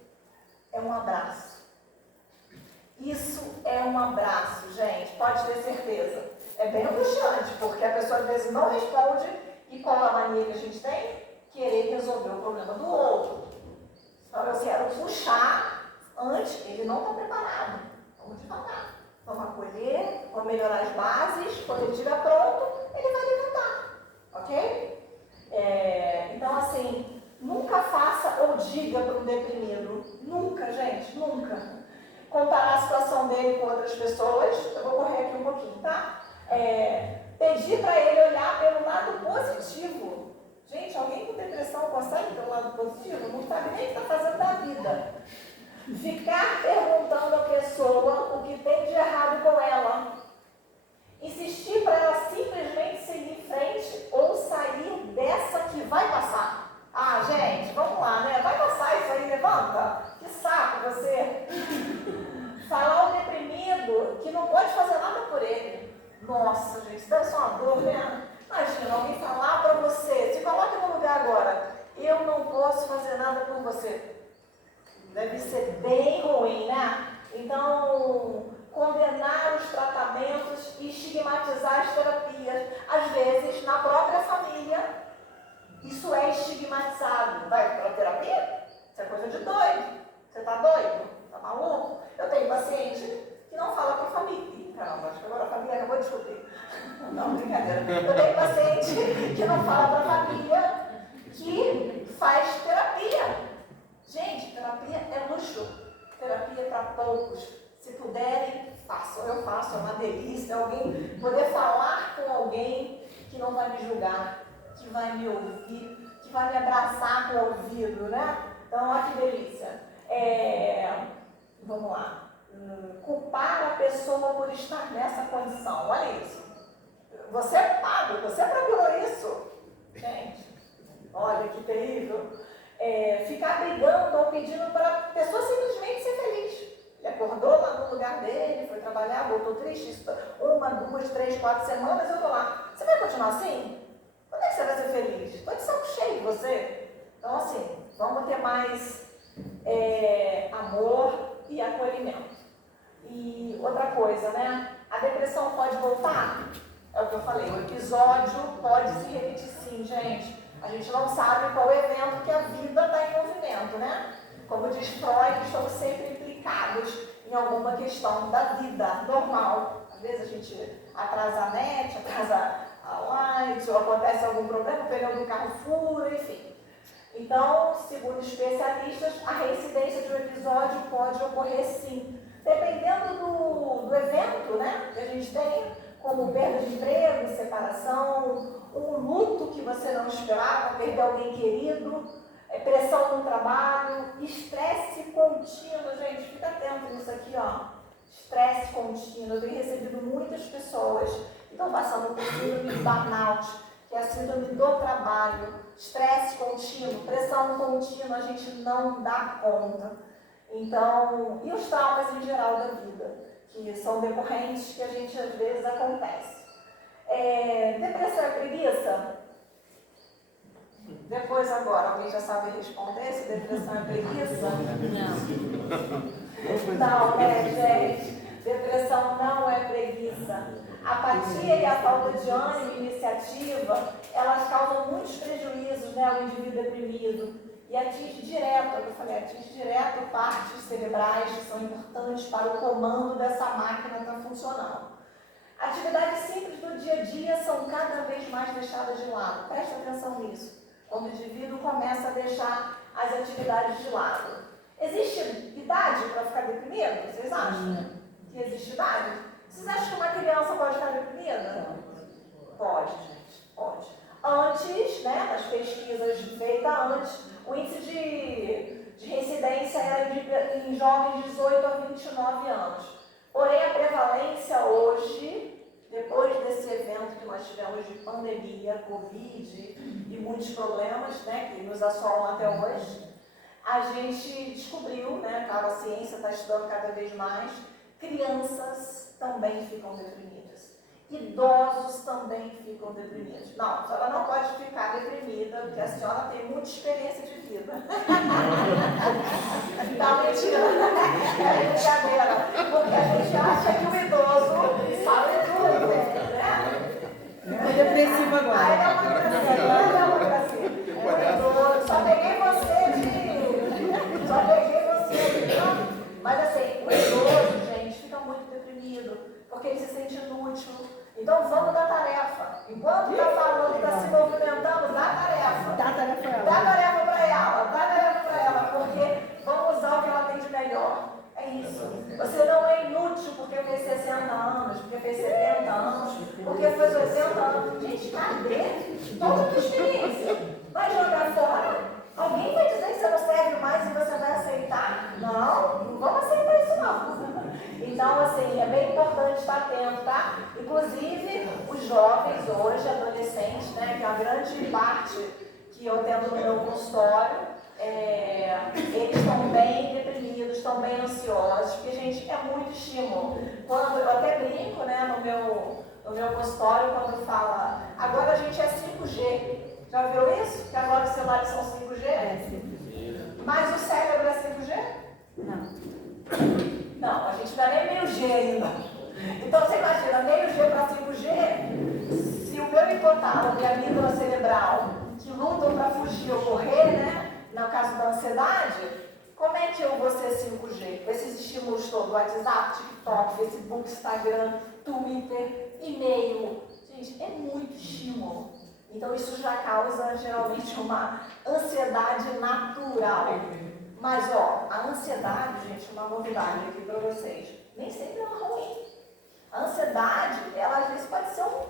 é um abraço. Isso é um abraço, gente, pode ter certeza. É bem angustiante, porque a pessoa às vezes não responde e qual a mania que a gente tem? Querer resolver o problema do outro. Então eu quero puxar antes, ele não está preparado. Vamos devagar. Vamos acolher, vamos melhorar as bases. Quando ele estiver pronto, ele vai levantar. Ok? Então assim, nunca faça ou diga para um deprimido. Nunca, gente, nunca. Comparar a situação dele com outras pessoas. Eu vou correr aqui um pouquinho, tá? Pedir para ele olhar pelo lado positivo. Gente, alguém com depressão consegue ter um lado positivo? Não sabe nem o que está fazendo da vida. Ficar perguntando à pessoa o que tem de errado com ela. Insistir para ela simplesmente seguir em frente ou sair dessa que vai passar. Ah, gente, vamos lá, né? Vai passar isso aí, levanta. Que saco você. Falar ao deprimido que não pode fazer nada por ele. Nossa, gente, isso deve ser uma dor, né? Imagina, alguém falar para você, se coloque no lugar agora, eu não posso fazer nada por você. Deve ser bem ruim, né? Então, condenar os tratamentos e estigmatizar as terapias. Às vezes, na própria família, isso é estigmatizado. Vai para terapia? Isso é coisa de doido. Você está doido? Está maluco? Eu tenho paciente que não fala para a família. Caramba, acho que agora a família acabou de descobrir. Não, brincadeira. Eu tenho paciente que não fala para a família que faz terapia. Gente, terapia é luxo. Terapia é para poucos. Se puderem, façam. Eu faço, é uma delícia. Alguém poder falar com alguém que não vai me julgar, que vai me ouvir, que vai me abraçar com o ouvido, né? Então, olha que delícia. Vamos lá. Culpar a pessoa por estar nessa condição. Olha isso. Você é pago, você procurou isso. Gente, olha que terrível. Ficar brigando ou pedindo para a pessoa simplesmente ser feliz. Ele acordou lá no lugar dele, foi trabalhar, voltou triste, 1, 2, 3, 4 semanas, eu estou lá. Você vai continuar assim? Quando é que você vai ser feliz? Estou de saco cheio de você. Então, assim, vamos ter mais amor e acolhimento. E outra coisa, né? A depressão pode voltar? É o que eu falei, o episódio pode se repetir sim, gente. A gente não sabe qual evento que a vida está em movimento, né? Como diz Freud, estamos sempre implicados em alguma questão da vida normal. Às vezes a gente atrasa a net, atrasa a light, ou acontece algum problema, o pneu do carro fura, enfim. Então, segundo especialistas, a reincidência de um episódio pode ocorrer sim. Dependendo do evento, né, que a gente tem, como perda de emprego, separação, um luto que você não esperava, perder alguém querido, pressão no trabalho, estresse contínuo, gente, fica atento nisso aqui, ó. Estresse contínuo. Eu tenho recebido muitas pessoas que estão passando por síndrome de burnout, que é a síndrome do trabalho, estresse contínuo, pressão contínua, a gente não dá conta. Então, e os traumas em geral da vida, que são decorrentes, que a gente às vezes acontece. Depressão é preguiça? Depois agora, alguém já sabe responder se depressão é preguiça? Não, né, gente? Depressão não é preguiça. A apatia e a falta de ânimo e iniciativa, elas causam muitos prejuízos, né, ao indivíduo deprimido. E atinge direto, eu falei, atinge direto partes cerebrais que são importantes para o comando dessa máquina estar funcionando. Atividades simples do dia a dia são cada vez mais deixadas de lado. Preste atenção nisso. Quando o indivíduo começa a deixar as atividades de lado. Existe idade para ficar deprimido? Vocês acham que existe idade? Vocês acham que uma criança pode ficar deprimida? Pode, gente, pode. Antes, né, nas pesquisas feitas antes, o índice de reincidência era em jovens de 18 a 29 anos. Porém, a prevalência hoje, depois desse evento que nós tivemos de pandemia, Covid e muitos problemas, né, que nos assolam até hoje, a gente descobriu, né, a ciência está estudando cada vez mais, crianças também ficam deprimidas. Idosos também ficam deprimidos. Não, a senhora não pode ficar deprimida, porque a senhora tem muita experiência de vida. Não, mentira. É brincadeira. Porque a gente acha que o idoso sabe tudo, né? depressivo agora. Aí é uma democracia, aí é uma democracia. Só peguei você, viu? Mas assim, o idoso, gente, fica muito deprimido, porque ele se sente inútil. Então vamos dar tarefa. Enquanto está falando, está se movimentando, dá tarefa. Dá tarefa pra ela. Dá tarefa para ela, porque vamos usar o que ela tem de melhor. É isso. Você não é inútil porque fez 60 anos, porque fez 70 anos, porque fez 80 anos. Gente, cadê toda a tua experiência? Vai jogar fora? Alguém vai dizer que você não serve mais e você vai aceitar? Não vamos aceitar isso não. Então, assim, é bem importante estar atento, tá? Inclusive, os jovens hoje, adolescentes, né, que é uma grande parte que eu tendo no meu consultório, eles estão bem deprimidos, estão bem ansiosos, porque, gente, é muito estímulo. Quando eu até brinco, né, no meu consultório, quando fala, agora a gente é 5G. Já viu isso? Que agora os celulares são 5G? É, 5G. Mas o cérebro é 5G? Não. Não, a gente não é nem meio G ainda. Então você imagina, meio G para 5G, se o meu hipotálamo e a amígdala cerebral, que lutam para fugir ou correr, né? No caso da ansiedade, como é que eu vou ser 5G? Com esses estímulos todos, WhatsApp, TikTok, Facebook, Instagram, Twitter, e-mail. Gente, é muito estímulo. Então isso já causa geralmente uma ansiedade natural. Mas ó, a ansiedade, gente, uma novidade aqui para vocês, nem sempre é ruim. A ansiedade, ela às vezes pode ser um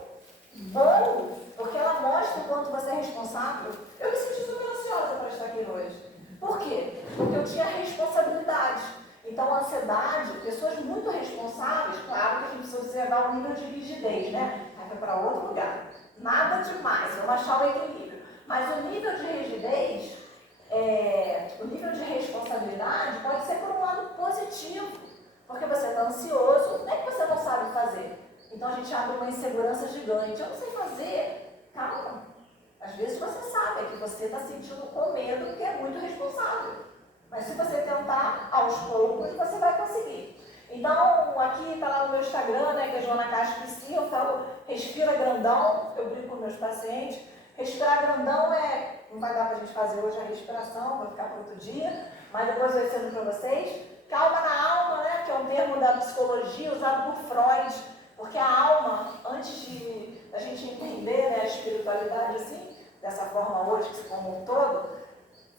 bom, porque ela mostra o quanto você é responsável. Eu me senti super ansiosa para estar aqui hoje. Por quê? Porque eu tinha responsabilidade. Então a ansiedade, pessoas muito responsáveis, claro que a gente precisa observar o nível de rigidez, né? Aí vai para outro lugar. Nada demais, vamos achar o equilíbrio. Mas o nível de rigidez, o nível de responsabilidade pode ser por um lado positivo, porque você está ansioso, não é que você não sabe fazer. Então a gente abre uma insegurança gigante. Eu não sei fazer. Calma. Às vezes você sabe, é que você está sentindo com medo, porque é muito responsável. Mas se você tentar, aos poucos, você vai conseguir. Então, aqui está lá no meu Instagram, né, que é Joana Castro Psi, eu falo, respira grandão, eu brinco com meus pacientes. Respirar grandão não vai dar para a gente fazer hoje a respiração, vai ficar para outro dia, mas depois eu ensino para vocês. Calma na alma, né, que é um termo da psicologia usado por Freud, porque a alma, antes de a gente entender, né, a espiritualidade assim, dessa forma hoje, como um todo,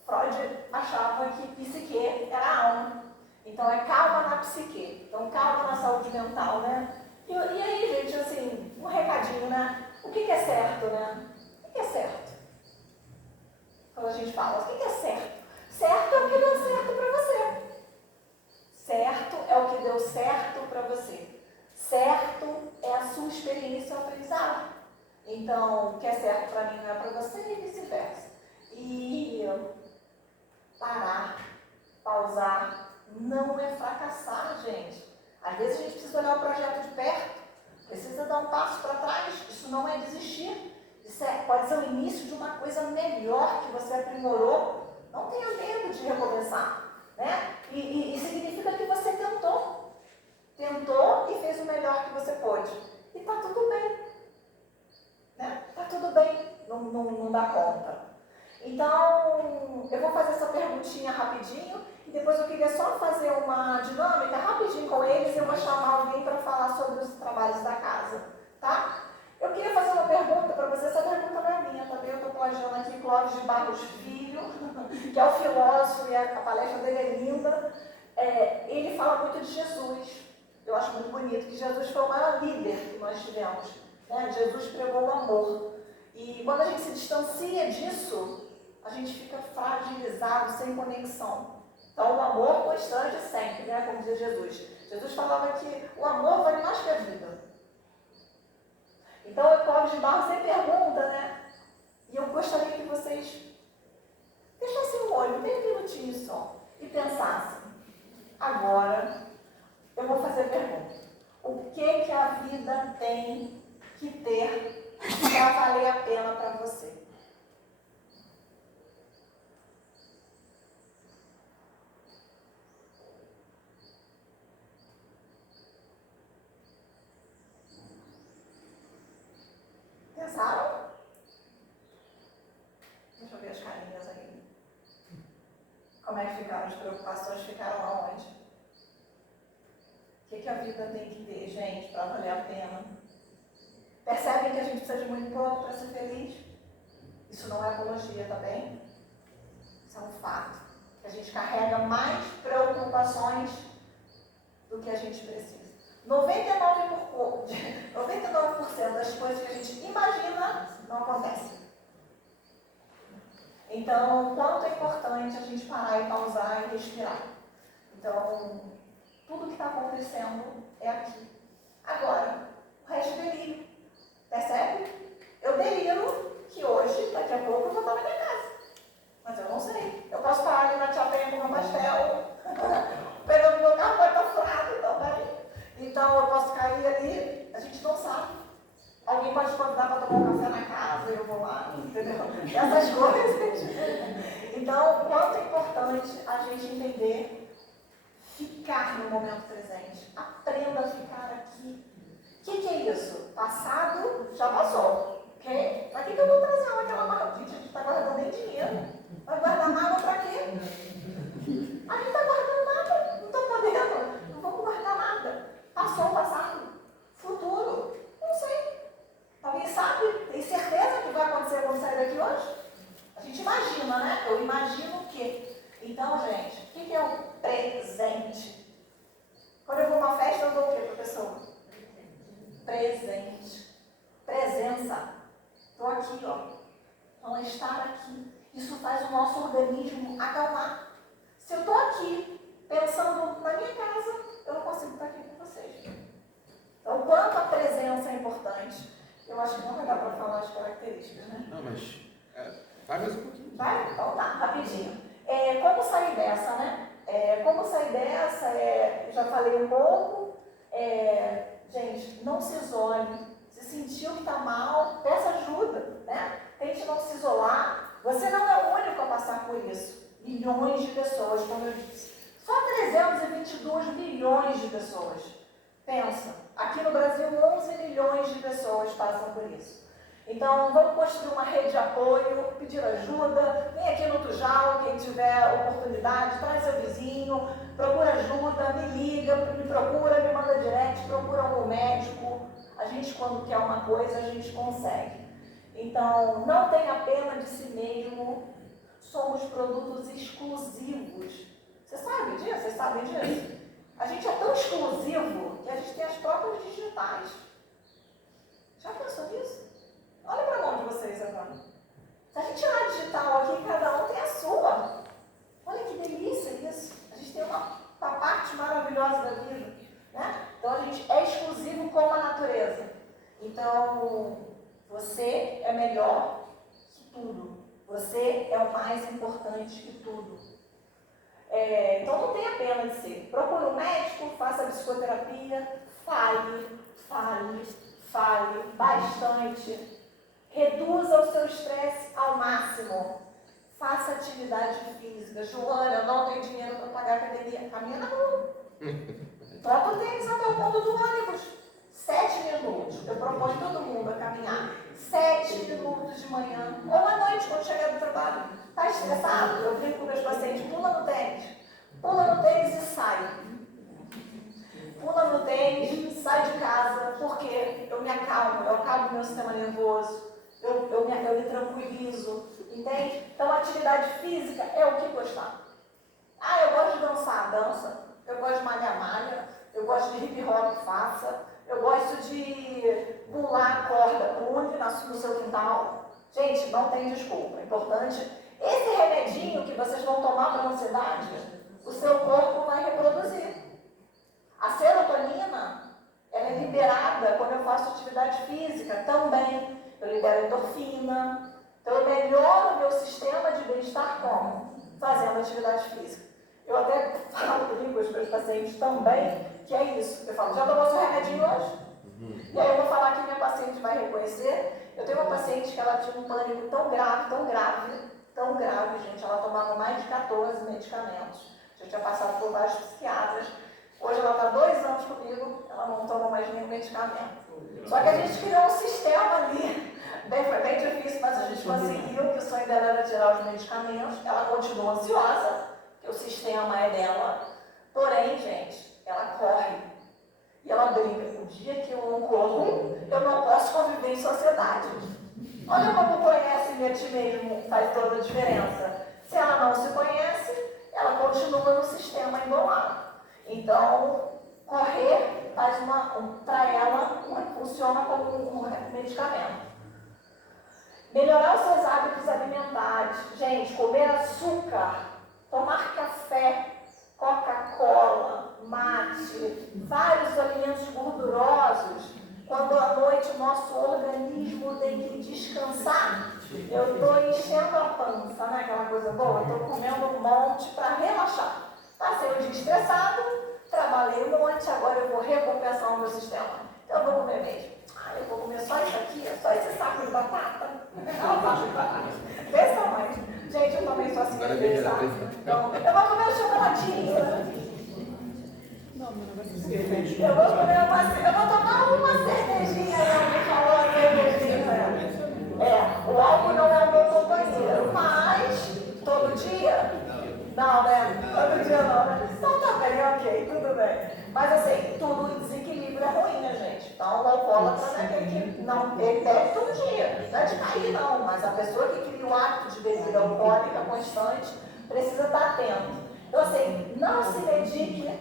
Freud achava que psique era a alma. Então é calma na psique, então calma na saúde mental, né? E aí, gente, assim, um recadinho, né? O que é certo, né? O que é certo? Quando a gente fala, o que é certo? Certo é o que deu certo para você. Certo é o que deu certo para você. Certo é a sua experiência e aprendizado. Então, o que é certo para mim não é para você e vice-versa. E parar, pausar, não é fracassar, gente. Às vezes a gente precisa olhar o projeto de perto, precisa dar um passo para trás. Isso não é desistir. Isso pode ser o início de uma coisa melhor que você aprimorou. Não tenha medo de recomeçar, né? E significa que você tentou. Tentou e fez o melhor que você pôde. E está tudo bem. Né? Está tudo bem, não dá conta. Então, eu vou fazer essa perguntinha rapidinho e depois eu queria só fazer uma dinâmica rapidinho com eles e eu vou chamar alguém para falar sobre os trabalhos da casa, tá? Eu queria fazer uma pergunta para você, essa pergunta não é minha, também eu estou plagiando aqui Clóvis de Barros Filho, que é o filósofo e a palestra dele é linda. Ele fala muito de Jesus. Eu acho muito bonito que Jesus foi o maior líder que nós tivemos. Né? Jesus pregou o amor. E quando a gente se distancia disso, a gente fica fragilizado, sem conexão. Então, o amor constrange sempre, né? Como dizia Jesus. Jesus falava que o amor vale mais que a vida. Então, o Clóvis de Barros sempre pergunta, né? E eu gostaria que vocês fechassem o olho, bem minutinho só, e pensassem. Agora, eu vou fazer a pergunta. O que a vida tem que ter para valer a pena para você? Pensaram? Como é que ficaram as preocupações? Ficaram aonde? O que a vida tem que ter, gente, para valer a pena? Percebem que a gente precisa de muito pouco para ser feliz? Isso não é apologia, tá bem? Isso é um fato. Que a gente carrega mais preocupações do que a gente precisa. 99% das coisas que a gente imagina não acontecem. Então, o quanto é importante a gente parar e pausar e respirar. Então, tudo que está acontecendo é aqui. Agora, o resto é delírio. Percebe? Eu deliro que hoje, daqui a pouco, eu vou estar na minha casa. Mas eu não sei. Eu posso parar ali na Tia Penha com meu pastel, pegando meu carro, vai estar furado também. Então, eu posso cair ali, a gente não sabe. Alguém pode convidar para tomar um café na casa e eu vou lá, entendeu? Essas coisas. Então, o quanto é importante a gente entender ficar no momento presente. Aprenda a ficar aqui. O que é isso? Passado já passou, ok? Para que eu vou trazer aquela marca? Gente, a gente está guardando nem dinheiro. Vai guardar nada para quê? A gente está guardando nada. Não estou podendo. Não vamos guardar nada. Passou o passado. Futuro. Não sei. Alguém sabe? Tem certeza que vai acontecer quando sair daqui hoje? A gente imagina, né? Eu imagino o quê? Então, gente, o que é o presente? Quando eu vou a uma festa, eu dou o quê para a pessoa? Presente. Presença. Estou aqui, ó. Então, estar aqui. Isso faz o nosso organismo acalmar. Se eu estou aqui, pensando na minha casa, eu não consigo estar aqui com vocês. Então, o quanto a presença é importante. Eu acho que não vai dar para falar as características, né? Não, mas vai mais um pouquinho. Vai? Então tá, rapidinho. Como sair dessa, né? Como sair dessa, já falei um pouco. Gente, não se isole. Se sentiu que está mal, peça ajuda, né? Tente não se isolar. Você não é o único a passar por isso. Milhões de pessoas, como eu disse. Só 322 milhões de pessoas. Pensa, aqui no Brasil 11 milhões de pessoas passam por isso. Então, vamos construir uma rede de apoio, pedir ajuda, vem aqui no Tujal, quem tiver oportunidade, traz seu vizinho, procura ajuda, me liga, me procura, me manda direct, procura algum médico. A gente, quando quer uma coisa, a gente consegue. Então, não tenha pena de si mesmo, somos produtos exclusivos. Você sabe disso? Vocês sabem disso? A gente é tão exclusivo que a gente tem as próprias digitais. Já pensou nisso? Olha para a mão de vocês agora. Se a gente tirar a digital aqui, cada um tem a sua. Olha que delícia isso. A gente tem uma parte maravilhosa da vida. Né? Então a gente é exclusivo como a natureza. Então, você é melhor que tudo. Você é o mais importante que tudo. Então não tenha pena de ser. Procure um médico, faça psicoterapia, fale bastante. Reduza o seu estresse ao máximo. Faça atividade física. Joana, eu não tenho dinheiro para pagar academia. Caminha na rua. Troca o tênis até o ponto do ônibus. 7 minutos. Eu proponho todo mundo a caminhar. 7 minutos de manhã. Ou à noite, quando chegar do trabalho. Está estressado? Eu brinco com meus pacientes. Pula no tênis. Pula no tênis e sai. Pula no tênis, sai de casa. Porque eu me acalmo. Eu acalmo meu sistema nervoso. Eu me tranquilizo. Entende? Então, a atividade física é o que gostar. Eu gosto de dançar. Dança. Eu gosto de malhar, malha. Eu gosto de hip hop, faça. Eu gosto de pular corda, pule no seu quintal. Gente, não tem desculpa. É importante. Esse remedinho que vocês vão tomar para a ansiedade, o seu corpo vai reproduzir. A serotonina, ela é liberada quando eu faço atividade física também. Eu libero endorfina. Então, eu melhoro o meu sistema de bem-estar como? Fazendo atividade física. Eu até falo com os meus pacientes também, que é isso. Eu falo, já tomou seu remedinho hoje? E aí eu vou falar que minha paciente vai reconhecer. Eu tenho uma paciente que ela tinha um pânico tão grave, gente. Ela tomava mais de 14 medicamentos. Já tinha passado por vários psiquiatras. Hoje ela está 2 anos comigo, ela não toma mais nenhum medicamento. Só que a gente criou um sistema ali. Foi bem difícil, mas a gente conseguiu, que o sonho dela era tirar os medicamentos. Ela continua ansiosa, que o sistema é dela. Porém, gente, ela corre. E ela brinca. O dia que eu não corro, eu não posso conviver em sociedade. Olha como conhece-me a ti mesmo, faz toda a diferença. Se ela não se conhece, ela continua no sistema embolado. Então, correr faz para ela funciona como um medicamento. Melhorar os seus hábitos alimentares. Gente, comer açúcar, tomar café, Coca-Cola, mate, vários alimentos gordurosos. Quando à noite o nosso organismo tem que descansar, eu estou enchendo a pança, né? Aquela coisa boa, estou comendo um monte para relaxar. Passei o dia estressado, trabalhei um monte, agora eu vou recompensar o meu sistema. Então eu vou comer mesmo. Eu vou comer só isso aqui, só esse saco de batata. Desse tamanho. Gente, eu também sou assim, às vezes, sabe? Então, eu vou comer um chocolatinho. Eu vou tomar uma cervejinha, alguém falou a cervejinha. O álcool não é o meu companheiro, mas todo dia? Não, né? Todo dia não, né? Então tá bem, ok, tudo bem. Mas assim, tudo desequilíbrio é ruim, né, gente? Então o alcoólatra não é aquele que não, ele bebe todo dia. Não é de cair, não, mas a pessoa que cria o hábito de bebida alcoólica constante precisa estar atento. Então assim, não se medique,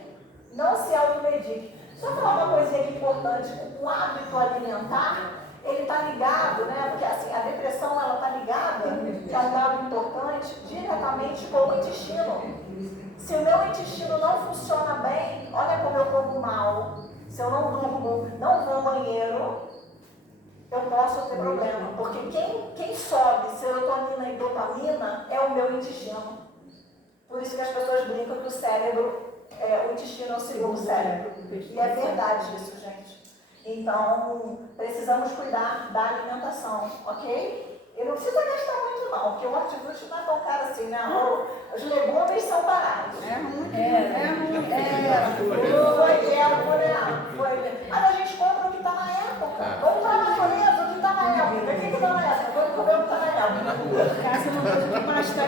não se automedique. Só falar uma coisinha aqui importante, o hábito alimentar, ele está ligado, né? Porque assim, a depressão ela está ligada, que é um dado importante, diretamente com o intestino. Se o meu intestino não funciona bem, olha como eu como mal. Se eu não durmo, não vou ao banheiro, eu posso ter problema. Porque quem sobe serotonina e dopamina é o meu intestino. Por isso que as pessoas brincam que o cérebro, o intestino é o segundo cérebro. E é verdade isso, gente. Então, precisamos cuidar da alimentação, ok? E não precisa gastar muito não, porque o hortifruti não é tão caro assim, né? Os legumes são baratos. Mas a gente compra o que está na época. Vamos para a natureza, o que está na época. O que está na época? Vamos comer o que está na época. Caso não seja que mais está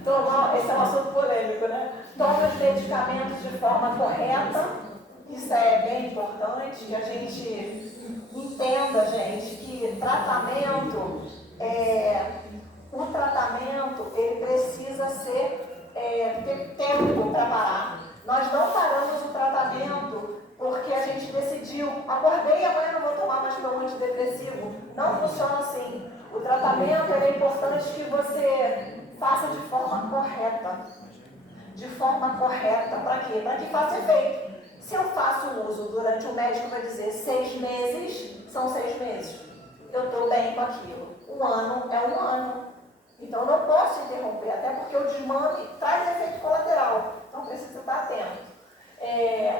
Então, esse é um assunto polêmico, né? Tome os medicamentos de forma correta. Isso é bem importante, que a gente entenda, gente, que o tratamento, ele precisa ter tempo para parar. Nós não paramos o tratamento porque a gente decidiu, acordei e amanhã não vou tomar mais meu antidepressivo. Não funciona assim. O tratamento é importante que você faça de forma correta. De forma correta, para quê? Para que faça efeito. Se eu faço uso durante o médico vai dizer 6 meses, são 6 meses. Eu estou bem com aquilo. 1 ano é 1 ano. Então não posso interromper, até porque o desmame traz efeito colateral. Então precisa estar atento.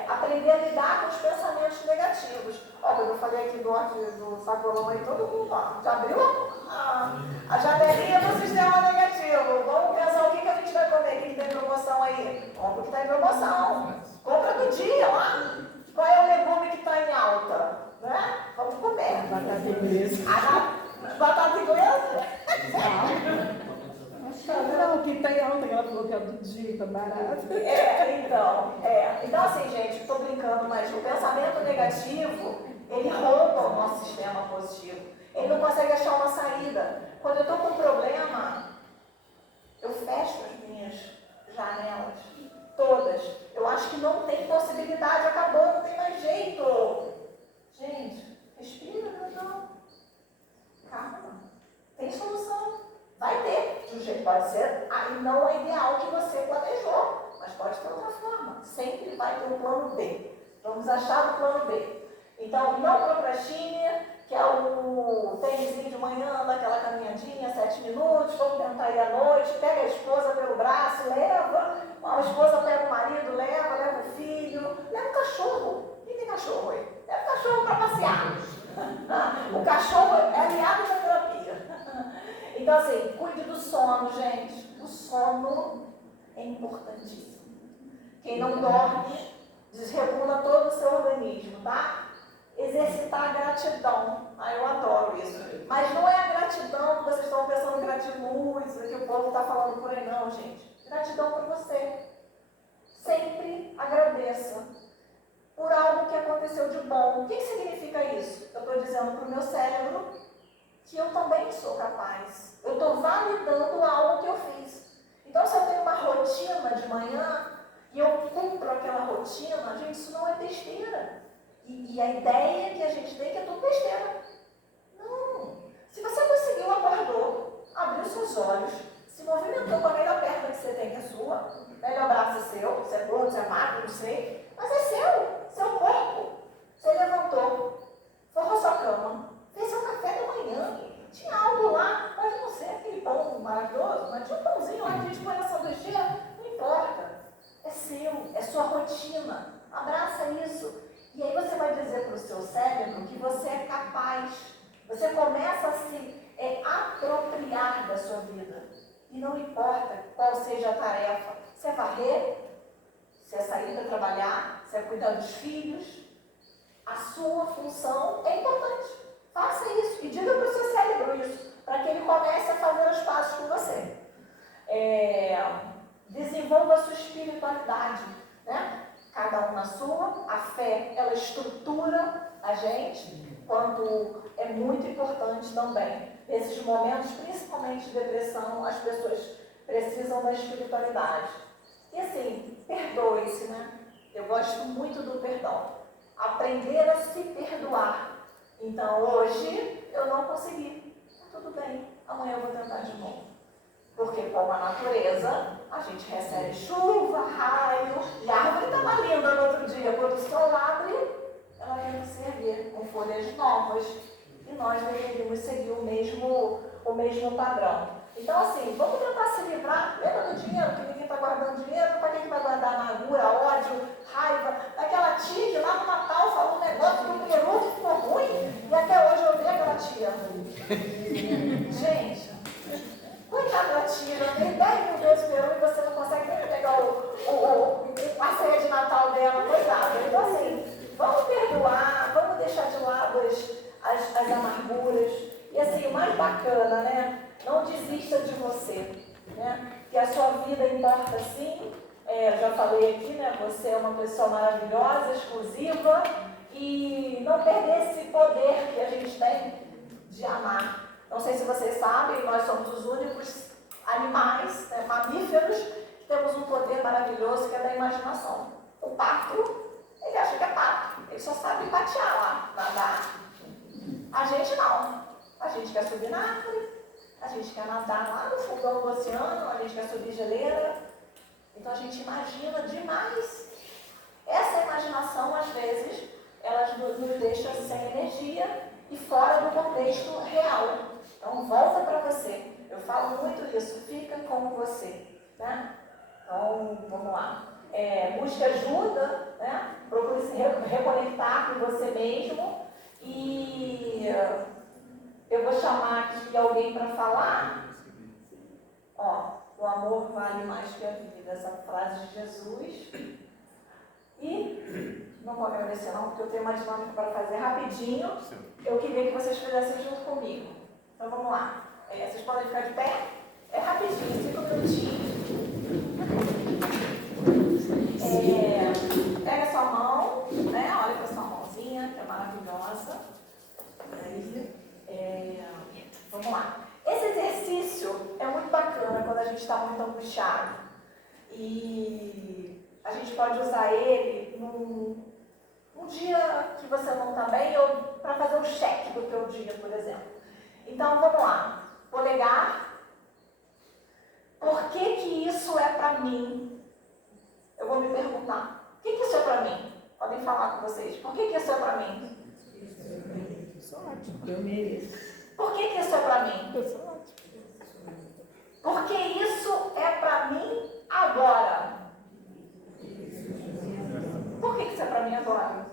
Aprender a lidar com os pensamentos negativos. Quando eu falei aqui do sacolão aí, todo mundo já abriu a janelinha do sistema negativo. Vamos pensar o que a gente vai comer, o que tem promoção aí. Compra o que está em promoção. Compra do dia lá. Qual é o legume que está em alta? Né? Vamos comer. Batata inglesa. Batata inglesa? Não, que tem alta, que ela falou que é do dia, tá barato. Então assim, gente, estou brincando, mas o pensamento negativo, ele rouba o nosso sistema positivo. Ele não consegue achar uma saída. Quando eu estou com um problema, eu fecho as minhas janelas, todas. Eu acho que não tem possibilidade, acabou, não tem mais jeito. Gente, respira, não. Calma, tem solução. Vai ter, de um jeito, pode ser, aí não é ideal que você planejou, mas pode ter outra forma. Sempre vai ter um plano B. Vamos achar o plano B. Então, não procrastine, que é o tênisinho de manhã, anda aquela caminhadinha, 7 minutos, vamos tentar ir à noite, pega a esposa pelo braço, leva, a esposa pega o marido, leva o filho, leva o cachorro. Quem tem cachorro aí? Leva o cachorro para passear. O cachorro é aliado da terapia. Então, assim, cuide do sono, gente. O sono é importantíssimo. Quem não dorme, desregula todo o seu organismo, tá? Exercitar a gratidão. Eu adoro isso. Mas não é a gratidão gratidão, vocês estão pensando gratiluz, que o povo está falando por aí, não, gente. Gratidão por você. Sempre agradeça por algo que aconteceu de bom. O que significa isso? Eu estou dizendo para o meu cérebro que eu também sou capaz. Eu estou validando algo que eu fiz. Então, se eu tenho uma rotina de manhã e eu cumpro aquela rotina, gente, isso não é besteira. E a ideia que a gente tem é que é tudo besteira. Não. Se você conseguiu, acordou, abriu seus olhos, se movimentou com a melhor perna que você tem, que é sua, o melhor braço é seu, você é gordo, você é magro, não sei, mas é seu corpo. Você levantou, forrou sua cama, fez seu café da manhã, tinha algo lá, pode não ser aquele pão maravilhoso, mas tinha um pãozinho lá que a gente põe na sanduicheira, não importa. É seu, é sua rotina. Abraça isso. E aí você vai dizer para o seu cérebro que você é capaz. Você começa a se apropriar da sua vida. E não importa qual seja a tarefa. Se é varrer, se é sair para trabalhar, se é cuidar dos filhos, a sua função é importante. Faça isso e diga para o seu cérebro isso, para que ele comece a fazer as pazes com você. Desenvolva a sua espiritualidade, né? Cada um na sua. A fé, ela estrutura a gente, quanto é muito importante também. Nesses momentos, principalmente de depressão, as pessoas precisam da espiritualidade. E assim, perdoe-se, né? Eu gosto muito do perdão. Aprender a se perdoar. Então, hoje, eu não consegui. Tudo bem, amanhã eu vou tentar de novo. Porque, como a natureza, a gente recebe chuva, raio, e a árvore estava linda no outro dia. Quando o sol abre, ela vem se erguer com folhas novas. E nós deveríamos seguir o mesmo padrão. Então, assim, vamos tentar se livrar. Lembra do dinheiro, que ninguém está guardando dinheiro? Para que vai guardar amargura, ódio, raiva? Daquela tia que lá no Natal falou um negócio que o peru ficou ruim, e até hoje eu odeio aquela tia. Gente, coitada da tia, eu dei 10 mil vezes peru e você não consegue nem pegar a ceia de Natal dela, coitada. Então, assim, vamos perdoar, vamos deixar de lado as amarguras. E assim, o mais bacana, né? Não desista de você, né? Que a sua vida importa sim. Eu já falei aqui, né? Você é uma pessoa maravilhosa, exclusiva, e não perder esse poder que a gente tem de amar. Não sei se vocês sabem, nós somos os únicos animais, né, mamíferos, que temos um poder maravilhoso que é da imaginação. O pato, ele acha que é pato, ele só sabe patear lá, nadar. A gente não. A gente quer subir na árvore, a gente quer nadar lá no fundão do oceano, a gente quer subir geleira. Então a gente imagina demais. Essa imaginação, às vezes, ela nos deixa sem energia e fora do contexto real. Então volta para você. Eu falo muito isso, fica com você, né? Então, vamos lá. Busque ajuda, né? Procure se reconectar com você mesmo. E eu vou chamar aqui alguém para falar. O amor vale mais que a vida. Essa frase de Jesus. E não vou agradecer não, porque eu tenho uma dinâmica para fazer rapidinho. Eu queria que vocês fizessem junto comigo. Então vamos lá. Vocês podem ficar de pé? É rapidinho, 5 minutinhos. Pega sua mão, né? Olha para sua mãozinha, que é maravilhosa. Vamos lá. Esse exercício é muito bacana quando a gente está muito angustiado. E a gente pode usar ele num dia que você não está bem, ou para fazer um cheque do teu dia, por exemplo. Então, vamos lá. Polegar. Por que isso é para mim? Eu vou me perguntar. Por que isso é para mim? Podem falar com vocês. Por que isso é para mim? Isso é ótimo. Eu mereço. Por que isso é para mim? Eu sou ótimo. Porque isso é para mim agora. Por que isso é para mim agora?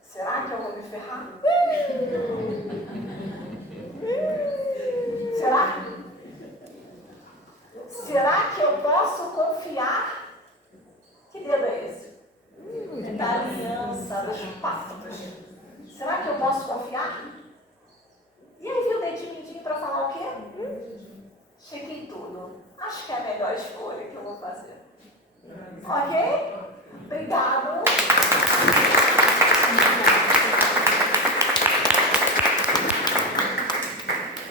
Será que eu vou me ferrar? Será? Será que eu posso confiar? Que dedo é esse? Da aliança, dos pactos. Será que eu posso confiar? E aí, viu o dedinho melhor escolha que eu vou fazer. Ok? Obrigado.